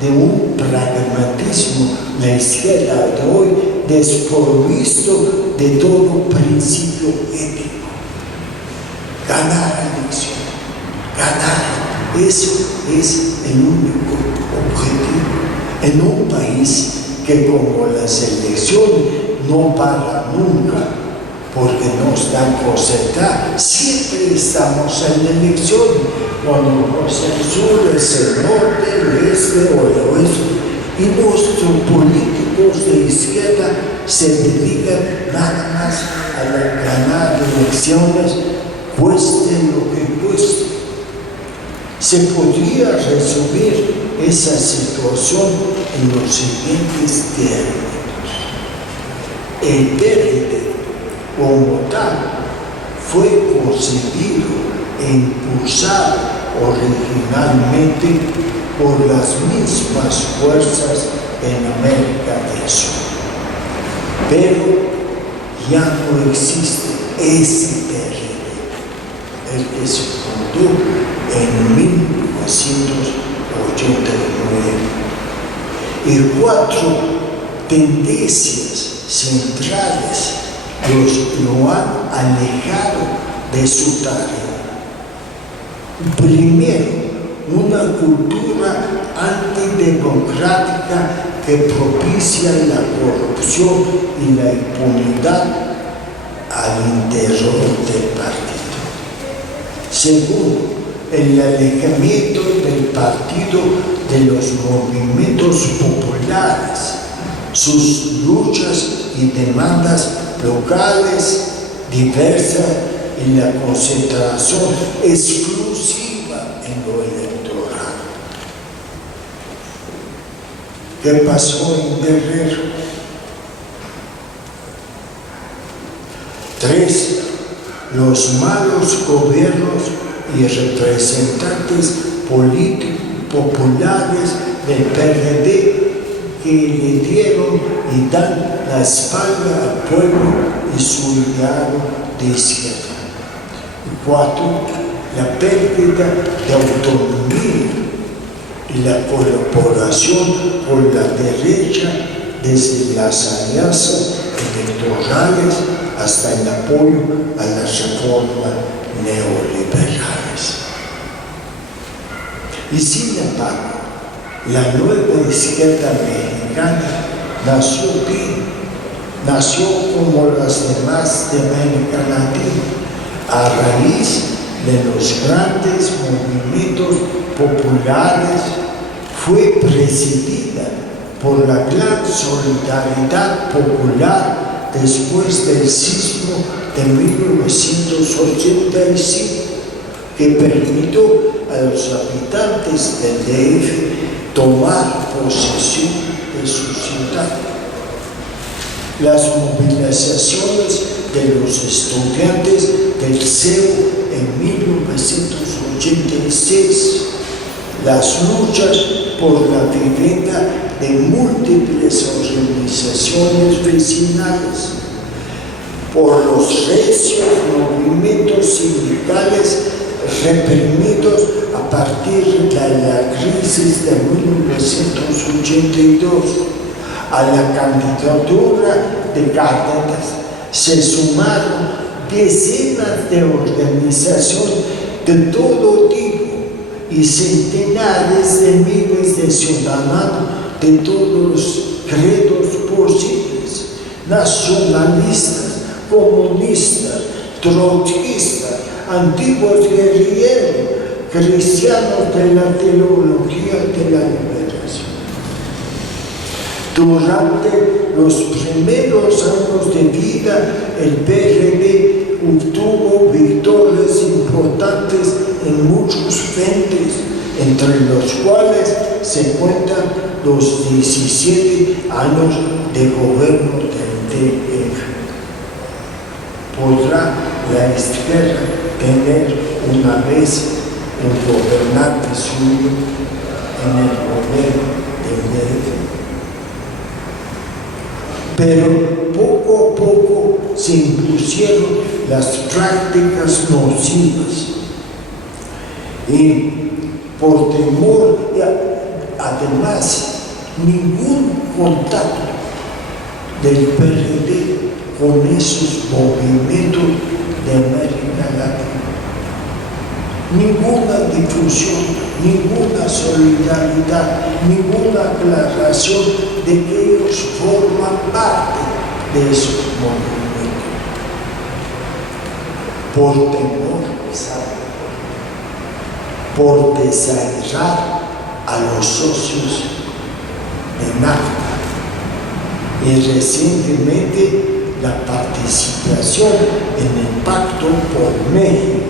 de un pragmatismo, la izquierda de hoy desprovisto de todo principio ético. Ganar elección, ganar, eso es el único objetivo. En un país que como las elecciones no para nunca, porque nos dan coseta. Siempre estamos en elección, cuando es el sur, es el norte, el este o el oeste. Y nuestros políticos de izquierda se dedican nada más a ganar elecciones, cueste lo que cueste. Se podría resumir esa situación en los siguientes términos. El PRD como tal fue concebido e impulsado originalmente por las mismas fuerzas en América del Sur. Pero ya no existe ese PRD, el que se fundó en 1989. Y 4 tendencias centrales lo han alejado de su tarea. Primero, una cultura antidemocrática que propicia la corrupción y la impunidad al interior del partido. Segundo, el alejamiento del partido de los movimientos populares, sus luchas y demandas locales diversas y la concentración exclusiva en lo electoral. ¿Qué pasó en Guerrero? 3. Los malos gobiernos y representantes políticos populares del PRD que le dieron y dan la espalda al pueblo y su ideal de izquierda. 4. La pérdida de autonomía y la colaboración con la derecha desde las alianzas electorales hasta el apoyo a las reformas neoliberales. Y sin embargo, la nueva izquierda mexicana nació bien, nació como las demás de América Latina, a raíz de los grandes movimientos populares, fue presidida por la gran solidaridad popular después del sismo de 1985, que permitió a los habitantes del DF tomar posesión de su ciudad. Las movilizaciones de los estudiantes del CEU en 1986, las luchas por la vivienda de múltiples organizaciones vecinales, por los recios movimientos sindicales reprimidos a partir de la crisis de 1982, a la candidatura de Cárdenas se sumaron decenas de organizaciones de todo tipo y centenares de miles de ciudadanos de todos los credos posibles, nacionalistas, comunistas, trotskistas, antiguos guerrilleros, cristianos de la teología de la liberación. Durante los primeros años de vida, el PRD obtuvo victorias importantes en muchos frentes, entre los cuales se cuentan los 17 años de gobierno del DF. ¿Podrá la izquierda tener una vez un gobernante suyo en el gobierno del DF? Pero poco a poco se impusieron las prácticas nocivas y por temor, además, ningún contacto del PRD con esos movimientos de América Latina. Ninguna difusión, ninguna solidaridad, ninguna aclaración de que ellos forman parte de su movimiento, por temor, ¿sabe? Por desairar a los socios de NAFTA y recientemente la participación en el Pacto por México,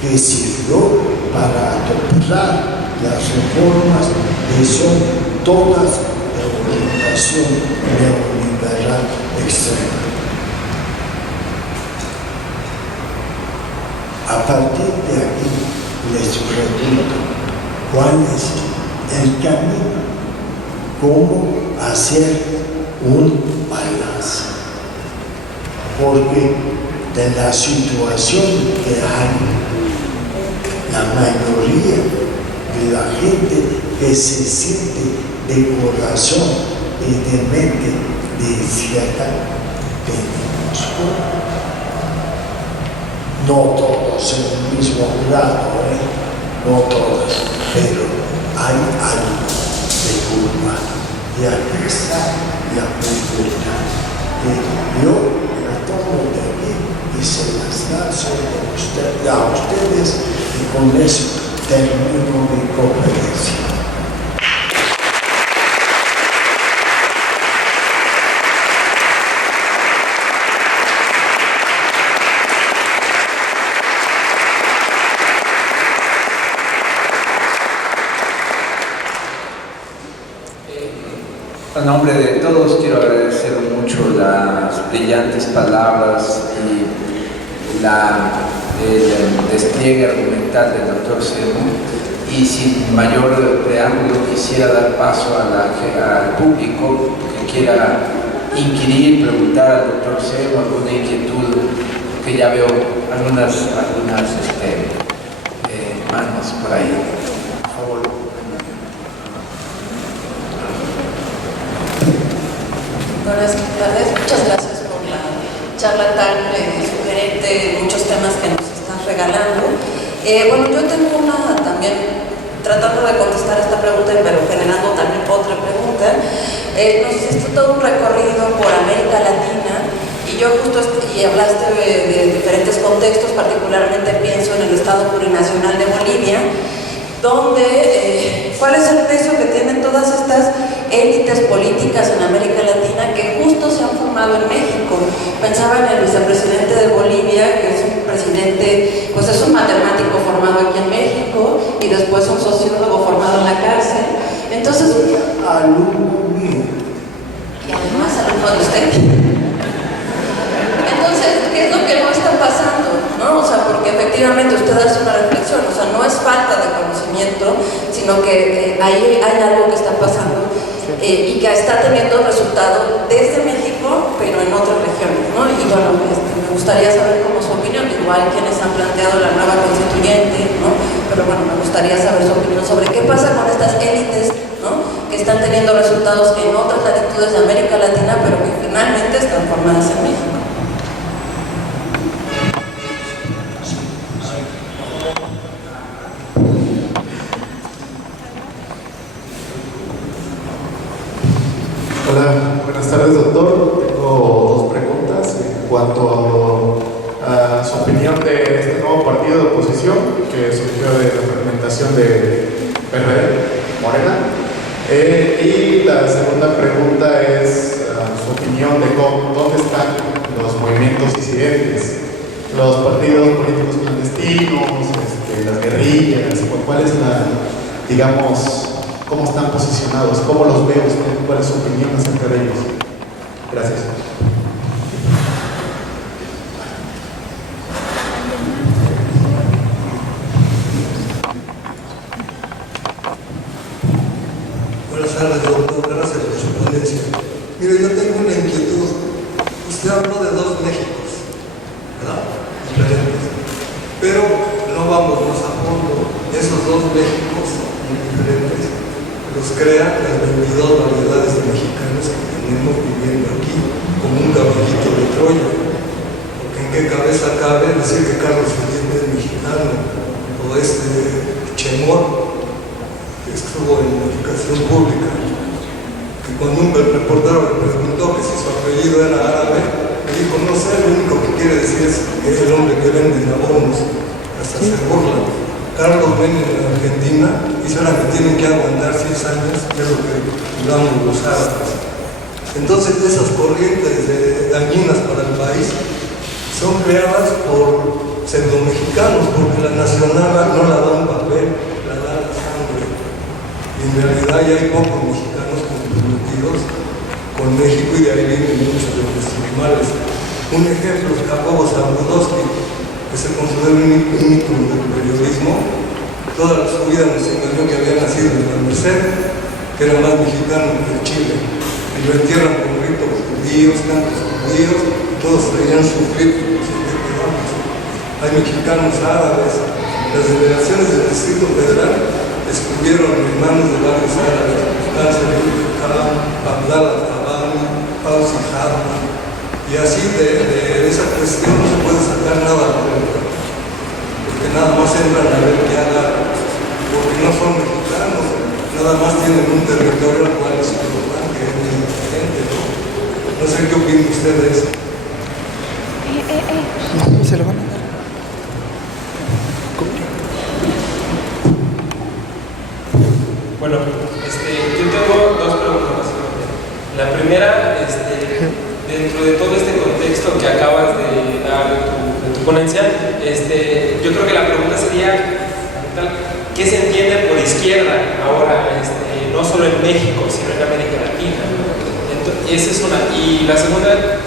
que sirvió para adoptar las reformas que son todas de orientación neoliberal extrema. A partir de aquí les repito cuál es el camino, cómo hacer un balance, porque de la situación que hay, la mayoría de la gente que se siente de corazón y de mente de izquierda tenemos. No todos en el mismo grado, no todos, pero hay algo de culpa. Y aquí está la cultura. Yo la tomo de aquí y se las lanzo a ustedes, y con eso termino mi conferencia. A nombre de todos quiero agradecer mucho las brillantes palabras y el despliegue argumental del doctor Semo, y sin mayor preámbulo quisiera dar paso al público que quiera inquirir, preguntar al doctor Semo alguna inquietud, que ya veo algunas manos por ahí. Por favor. Buenas tardes, muchas gracias por la charla tan sugerente de muchos temas que nos estás regalando. Bueno, yo tengo una también, tratando de contestar esta pregunta, pero generando también otra pregunta. Nos hiciste todo un recorrido por América Latina y yo justo, y hablaste de diferentes contextos, particularmente pienso en el Estado Plurinacional de Bolivia, donde ¿cuál es el peso que tienen todas estas élites políticas en América Latina que justo se han formado en México? Pensaba en el vicepresidente de Bolivia, que es un presidente, pues es un matemático formado aquí en México y después un sociólogo formado en la cárcel. Entonces, alumno mío. Y además alumno de usted. Entonces, ¿qué es lo que no está pasando? ¿No? O sea, porque efectivamente usted hace una reflexión, o sea, no es falta de conocimiento, sino que hay algo que está pasando y que está teniendo resultado desde México, pero en otras regiones, ¿no? Y bueno, me gustaría saber cómo su opinión, igual quienes han planteado la nueva constituyente, ¿no? Pero bueno, me gustaría saber su opinión sobre qué pasa con estas élites, ¿no? Que están teniendo resultados en otras latitudes de América Latina, pero que finalmente están formadas en México. Hola, buenas tardes, doctor. Tengo dos preguntas en cuanto a su opinión de este nuevo partido de oposición que surgió de la fragmentación de PRD, Morena. Y la segunda pregunta es su opinión de dónde están los movimientos disidentes, los partidos políticos clandestinos, las guerrillas, cuál es digamos, cómo están posicionados, cómo los ve usted, cuál es su opinión acerca de ellos. Gracias. Buenas tardes, doctor. Gracias por su ponencia. Mire, yo tengo una inquietud. Usted habló de dos Méxicos, ¿verdad? Diferentes. Pero no vamos más a fondo. Esos dos Méxicos diferentes los crean las 22 variedades de mexicanos que tenemos viviendo aquí como un caballito de Troya. Porque en qué cabeza cabe decir que Carlos Felipe es mexicano, o Chemor, que estuvo en la educación pública, Y cuando un reportero le preguntó que si su apellido era árabe, me dijo, no sé, lo único que quiere decir es que es el hombre que vende abonos, hasta se burla. Carlos Menem en Argentina dice ahora que tienen que aguantar 6 años, que es lo que duramos los árabes. Entonces esas corrientes dañinas para el país son creadas por pseudo-mexicanos, porque la nacional no la da un papel, la da la sangre. Y en realidad ya hay pocos mexicanos comprometidos con México y de ahí vienen muchos de nuestros males. Un ejemplo es Jacobo Zabludowski, que se considera un ícono del periodismo. Toda su vida nos engañó que había nacido en la Merced, que era más mexicano que Chile. Y lo entierran con ritos judíos, cantos judíos, y todos traían sufrir. Hay mexicanos árabes. Las delegaciones del Distrito Federal estuvieron en manos de varios árabes, Nasser Khan, Abdallah Tabani, Fauzi Harman, y así de esa cuestión no se puede sacar nada nuevo, porque nada más entran a ver qué hagan, porque no son mexicanos, nada más tienen un territorio al cual explotan, que es muy diferente, ¿no? No sé qué opina usted de eso. Se lo van a dar. Bueno, yo tengo 2 preguntas. La primera, dentro de todo este contexto que acabas de dar de tu ponencia, yo creo que la pregunta sería, ¿qué se entiende por izquierda ahora, no solo en México, sino en América Latina? Esa es una. Y la segunda,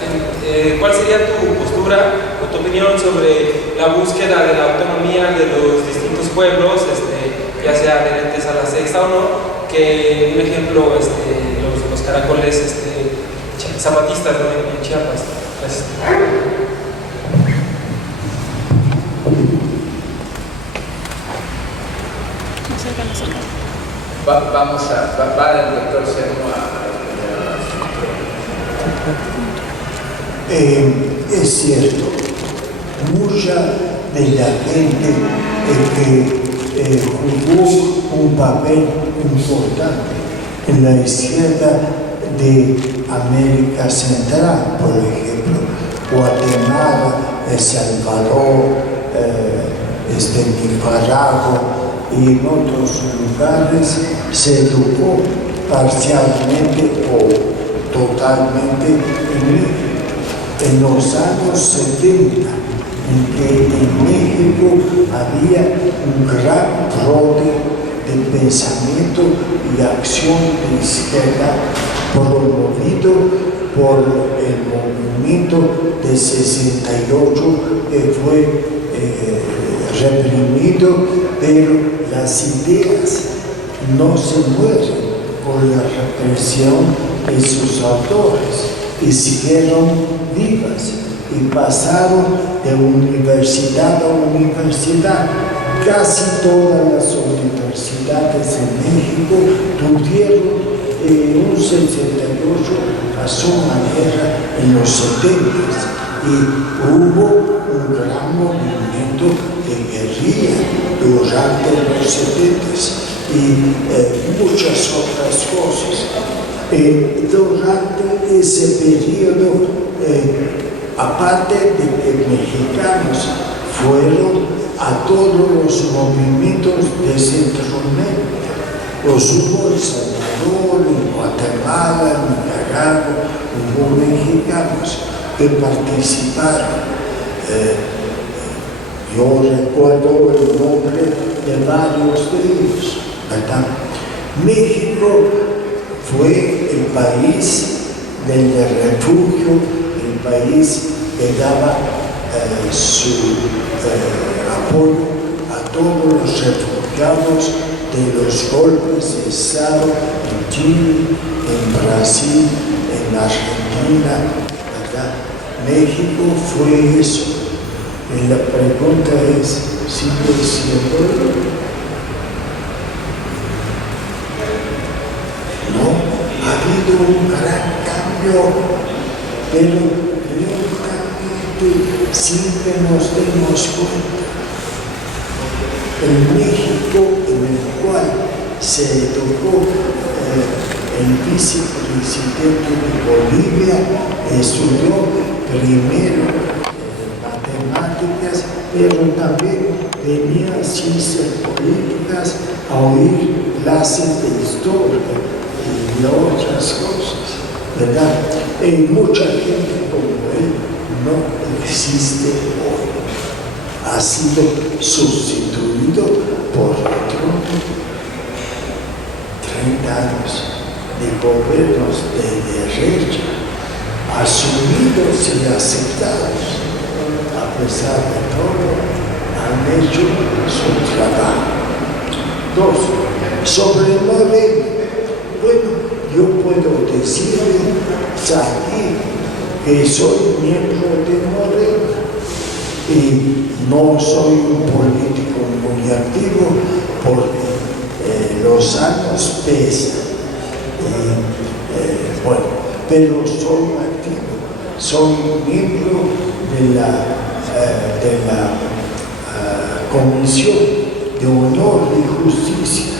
¿cuál sería tu postura o tu opinión sobre la búsqueda de la autonomía de los distintos pueblos, ya sea adherentes a la sexta o no, que un ejemplo, los caracoles zapatistas, ¿no?, en Chiapas? Gracias. Vamos a, va el doctor Sermo Es cierto, mucha de la gente que jugó un papel importante en la izquierda de América Central, por ejemplo, Guatemala, El Salvador, Nicaragua y en otros lugares, se educó parcialmente o totalmente en México. En los años 70, en que en México había un gran brote de pensamiento y acción de izquierda promovido por el movimiento de 68 que fue reprimido, pero las ideas no se mueren por la represión de sus autores y siguieron vivas y pasaron de universidad a universidad. Casi todas las universidades en México tuvieron un 68, pasó una guerra en los 70 y hubo un gran movimiento de guerrilla durante los 70 y muchas otras cosas. Durante ese periodo, aparte de que mexicanos fueron a todos los movimientos de Centroamérica, los hubo en Salvador, en Guatemala, en Nicaragua, hubo mexicanos que participaron. Yo recuerdo el nombre de varios de ellos, ¿verdad? México fue el país del refugio, el país que daba su apoyo a todos los refugiados de los golpes de Estado en Chile, en Brasil, en Argentina, ¿verdad? México fue eso. Y la pregunta es, ¿sigue siendo? No, ha habido un gran cambio, pero lentamente, sin que nos demos cuenta. El México en el cual se educó el vicepresidente de Bolivia, estudió primero matemáticas, pero también venía a ciencias políticas a oír clases de historia y de otras cosas, ¿verdad? Y mucha gente como él no existe hoy. Ha sido sustituido por otro 30 años de gobiernos de derecha, asumidos y aceptados. A pesar de todo, han hecho su trabajo. 2. Sobre Morena. Bueno, yo puedo decirle aquí que soy miembro de Morena y no soy un político muy activo porque los años pesan. Bueno, pero soy activo, soy miembro de la Comisión de Honor y Justicia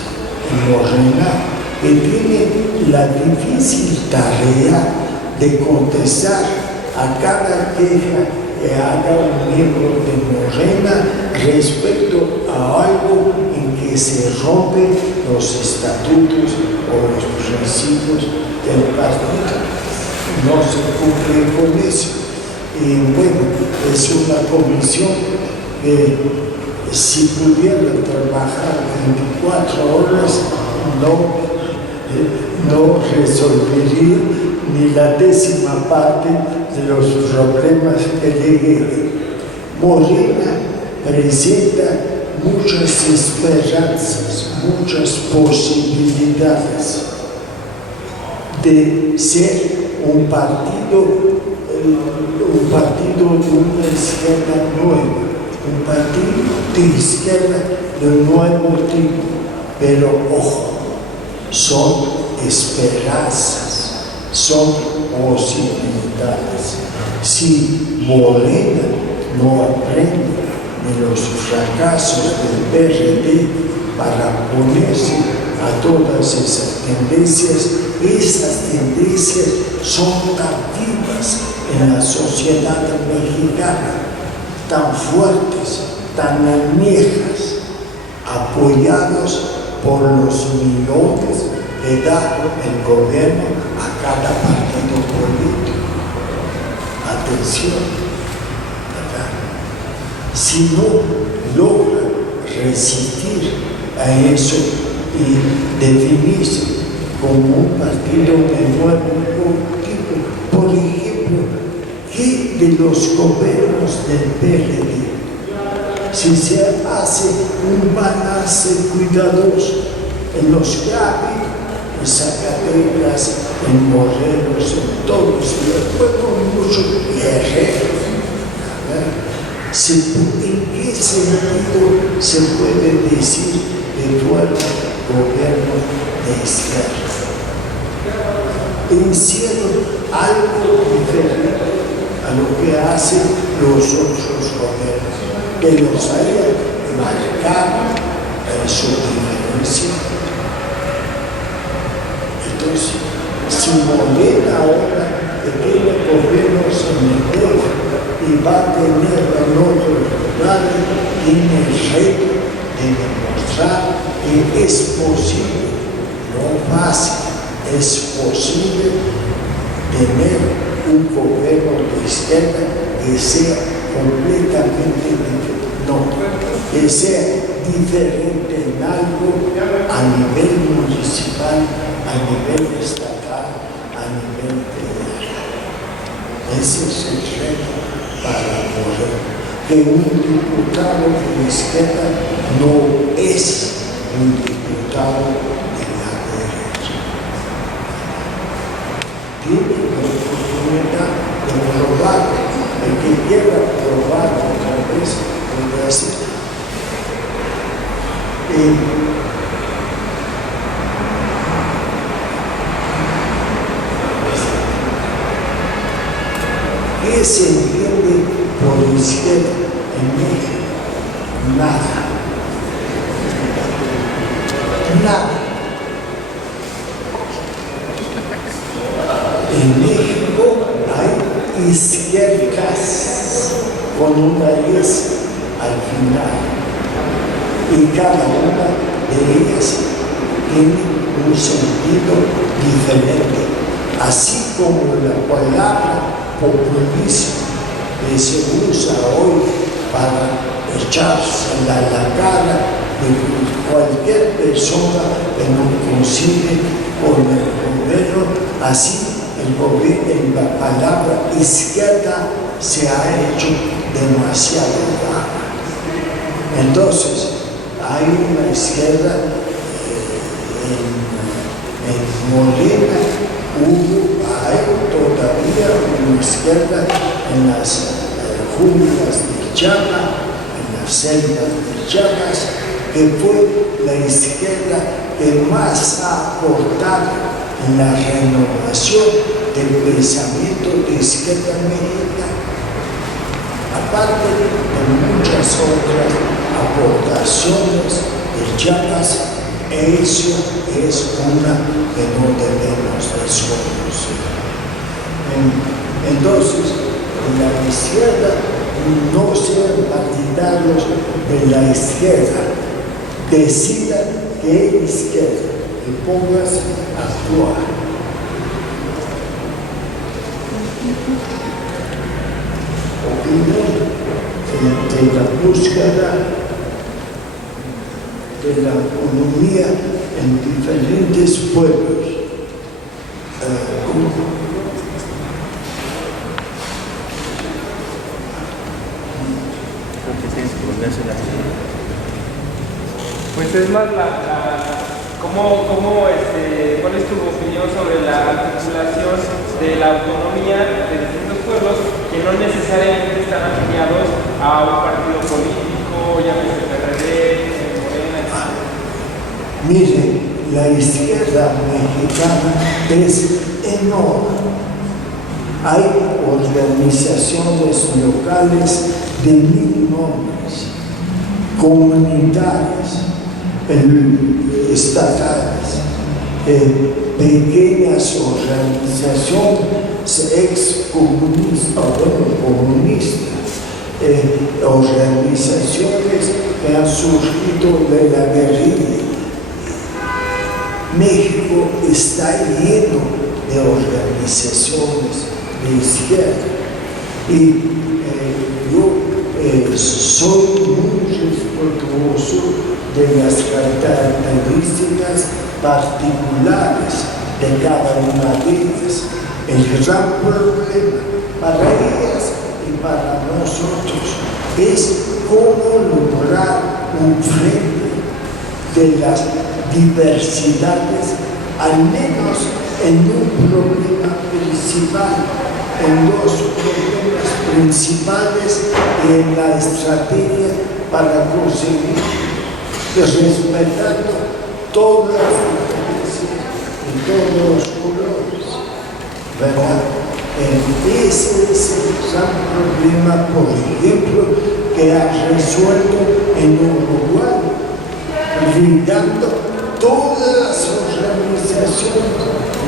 en Morena, que tiene la difícil tarea de contestar a cada queja que haga un miembro de Morena respecto a algo en que se rompen los estatutos o los principios del partido. No se cumple con eso. Y bueno, es una comisión que si pudiera trabajar 24 horas no resolvería ni la 10ª parte de los problemas que llegué. Morena presenta muchas esperanzas, muchas posibilidades de ser un partido de una izquierda nueva, un partido de izquierda de un nuevo tipo, pero ojo, son esperanzas, son posibilidades. Si Morena no aprende de los fracasos del PRD para oponerse a todas esas tendencias son tan vivas en la sociedad mexicana, tan fuertes, tan añejas, apoyados por los millones que da el gobierno a cada partido político. Atención, ¿verdad? Si no logra resistir a eso y definirse como un partido de nuevo tipo, por ejemplo, ¿qué de los gobiernos del PRD? Si se hace un balance cuidadoso en los que ha habido en Zacatecas, en Morelos, en todos, mucho guerrero, ¿en qué sentido se puede decir que fueron gobiernos de izquierda? Hicieron algo diferente a lo que hacen los otros gobiernos, que los hayan marcado en su diferencia. Entonces, si Morena ahora que tiene gobiernos en el pueblo y va a tener en otros lugares, tiene el reto de demostrar que es posible, no fácil, es posible tener un gobierno de izquierda que sea completamente diferente, que sea diferente en algo a nivel municipal, a nivel estatal, a nivel federal. Ese es el reto para Morena, que un diputado de izquierda no es un diputado de la derecha. Tiene la oportunidad de probar, el que quiera probar otra vez, puede hacer. ¿Qué se entiende por izquierda en México? Nada. Nada. En México hay izquierdas con una S al final y cada una de ellas tiene un sentido diferente, así como la palabra populismo que se usa hoy para echársela a la cara de cualquier persona que no coincide con el gobierno, así la palabra izquierda se ha hecho demasiado vaga. Entonces, hay una izquierda en Morena, hay todavía una izquierda en las junglas de Chiapas, en las selvas de Chiapas, que fue la izquierda que más ha aportado en la renovación del pensamiento de izquierda mexicana, aparte de muchas otras aportaciones de Chiapas. Eso es una que no debemos desconocer. Entonces, la izquierda, no sean partidarios de la izquierda, decidan que es izquierda y pónganse a actuar. Opinión de la búsqueda de la economía en diferentes pueblos. Pues es más ¿cuál es tu opinión sobre la articulación de la autonomía de distintos pueblos que no necesariamente están afiliados a un partido político, llámese PRD, Miren, la izquierda mexicana es enorme. Hay organizaciones locales de 1000 nombres, comunidades estatales, pequeñas organizaciones ex-comunistas, comunistas, organizaciones que han surgido de la guerrilla. México está lleno de organizaciones de izquierda y yo soy muy respetuoso de las características particulares de cada una de ellas. El gran problema para ellas y para nosotros es cómo lograr un frente de las diversidades, al menos en un problema principal, en dos problemas principales y en la estrategia para conseguir, respetando todas las diferencias y todos los colores, ¿verdad? Ese es el gran problema, por ejemplo, que ha resuelto en Uruguay, brindando todas las organizaciones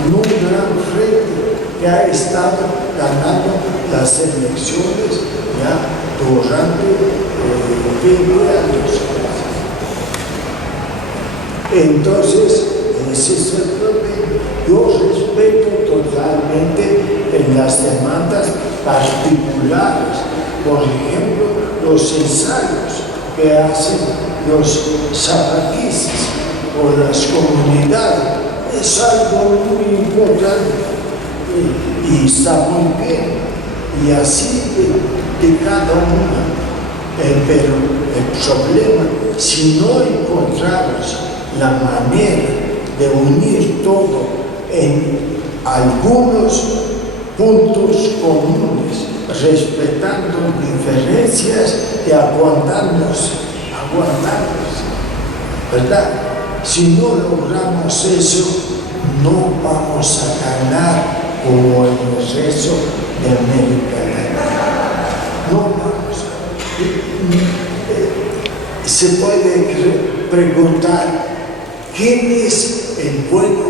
en un gran frente que ha estado ganando las elecciones ya durante 20 años. Entonces, ese es el problema. Yo respeto totalmente en las demandas particulares, por ejemplo, los ensayos que hacen los zapatistas o las comunidades, es algo muy importante y está muy bien, y así de cada una. Pero el problema, si no encontramos la manera de unir todo en algunos puntos comunes, respetando diferencias y aguantándose, ¿verdad? Si no logramos eso, no vamos a ganar como en el resto de América Latina. No vamos a. Se puede preguntar, ¿quién es el bueno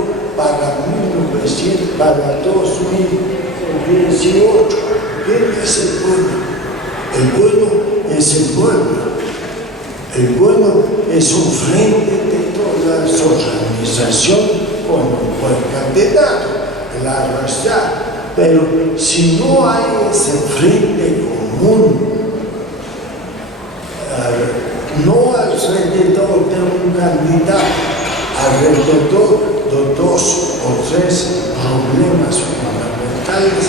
para 2018. ¿Quién es el pueblo? El pueblo es el pueblo. El pueblo es un frente de todas las organizaciones con un buen candidato, claro está. Pero si no hay ese frente común, no alrededor de un candidato, alrededor de 2 o 3 problemas fundamentales,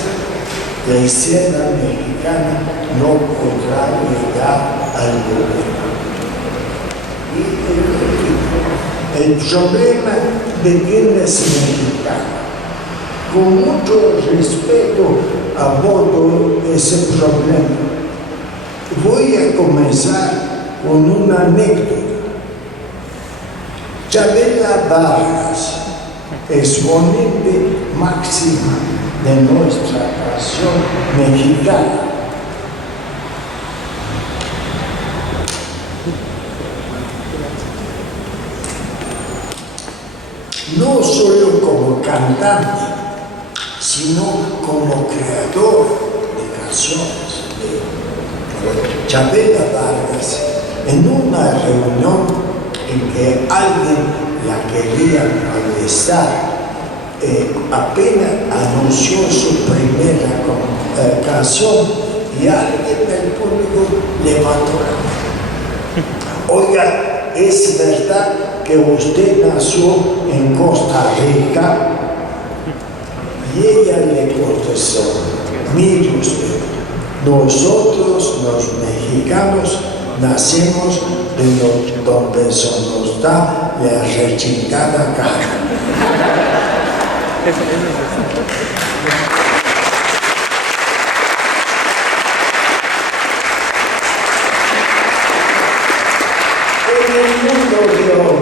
la escena mexicana no podrá llegar al gobierno. Y el problema de quién es mexicano, con mucho respeto abordo ese problema. Voy a comenzar con una anécdota. Chabela Vargas, exponente máxima de nuestra nación mexicana, no solo como cantante, sino como creador de canciones. Chabela Vargas, en una reunión en que alguien la quería molestar, apenas anunció su primera canción y alguien del público levantó la mano. Oiga, ¿es verdad que usted nació en Costa Rica? Y ella le contestó, mire usted, nosotros los mexicanos nacemos de donde se nos da la rechingada cara. En el mundo de hoy,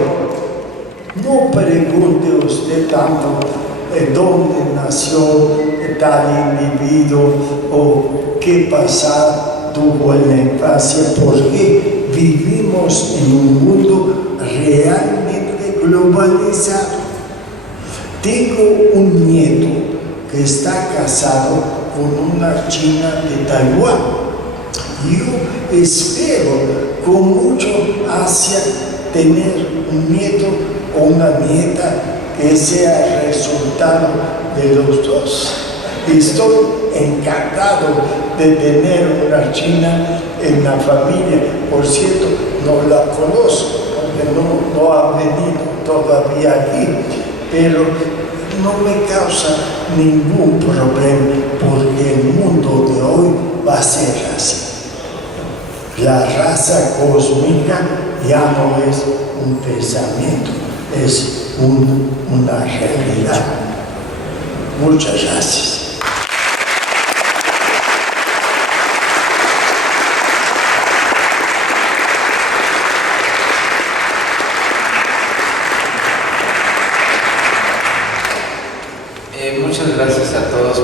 no pregunte usted tanto dónde nació tal individuo o qué pasado tuvo en la infancia, porque vivimos en un mundo realmente globalizado. Tengo un nieto que está casado con una china de Taiwán. Yo espero con mucho ansia tener un nieto o una nieta que sea el resultado de los dos. Estoy encantado de tener una china en la familia. Por cierto, no la conozco porque no ha venido todavía aquí, pero no me causa ningún problema porque el mundo de hoy va a ser así. La raza cósmica ya no es un pensamiento, es una realidad. Muchas gracias. Muchas gracias a todos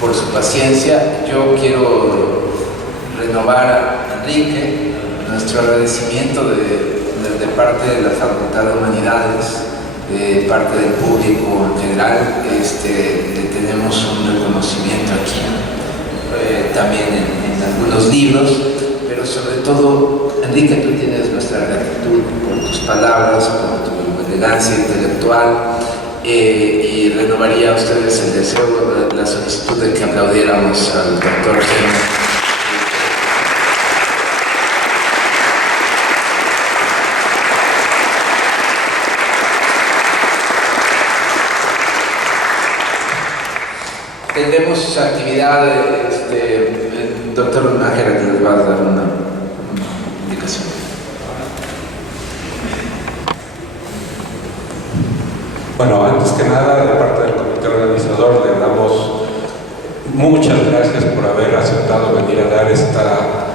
por su paciencia. Yo quiero renovar a Enrique nuestro agradecimiento de parte de la Facultad de Humanidades, de parte del público en general. Le tenemos un reconocimiento aquí, también en algunos libros, pero sobre todo, Enrique, tú tienes nuestra gratitud por tus palabras, por tu elegancia intelectual. Y renovaría a ustedes el deseo, la solicitud de que aplaudiéramos al doctor Gema. Tendremos actividad, el doctor Nájera que les va a dar una indicación. Bueno, antes que nada, de parte del comité organizador, le damos muchas gracias por haber aceptado venir a dar esta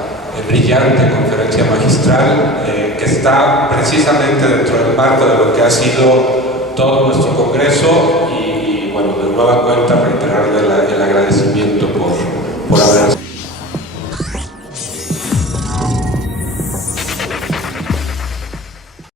brillante conferencia magistral que está precisamente dentro del marco de lo que ha sido todo nuestro congreso y, bueno, de nueva cuenta reiterarle el agradecimiento por haber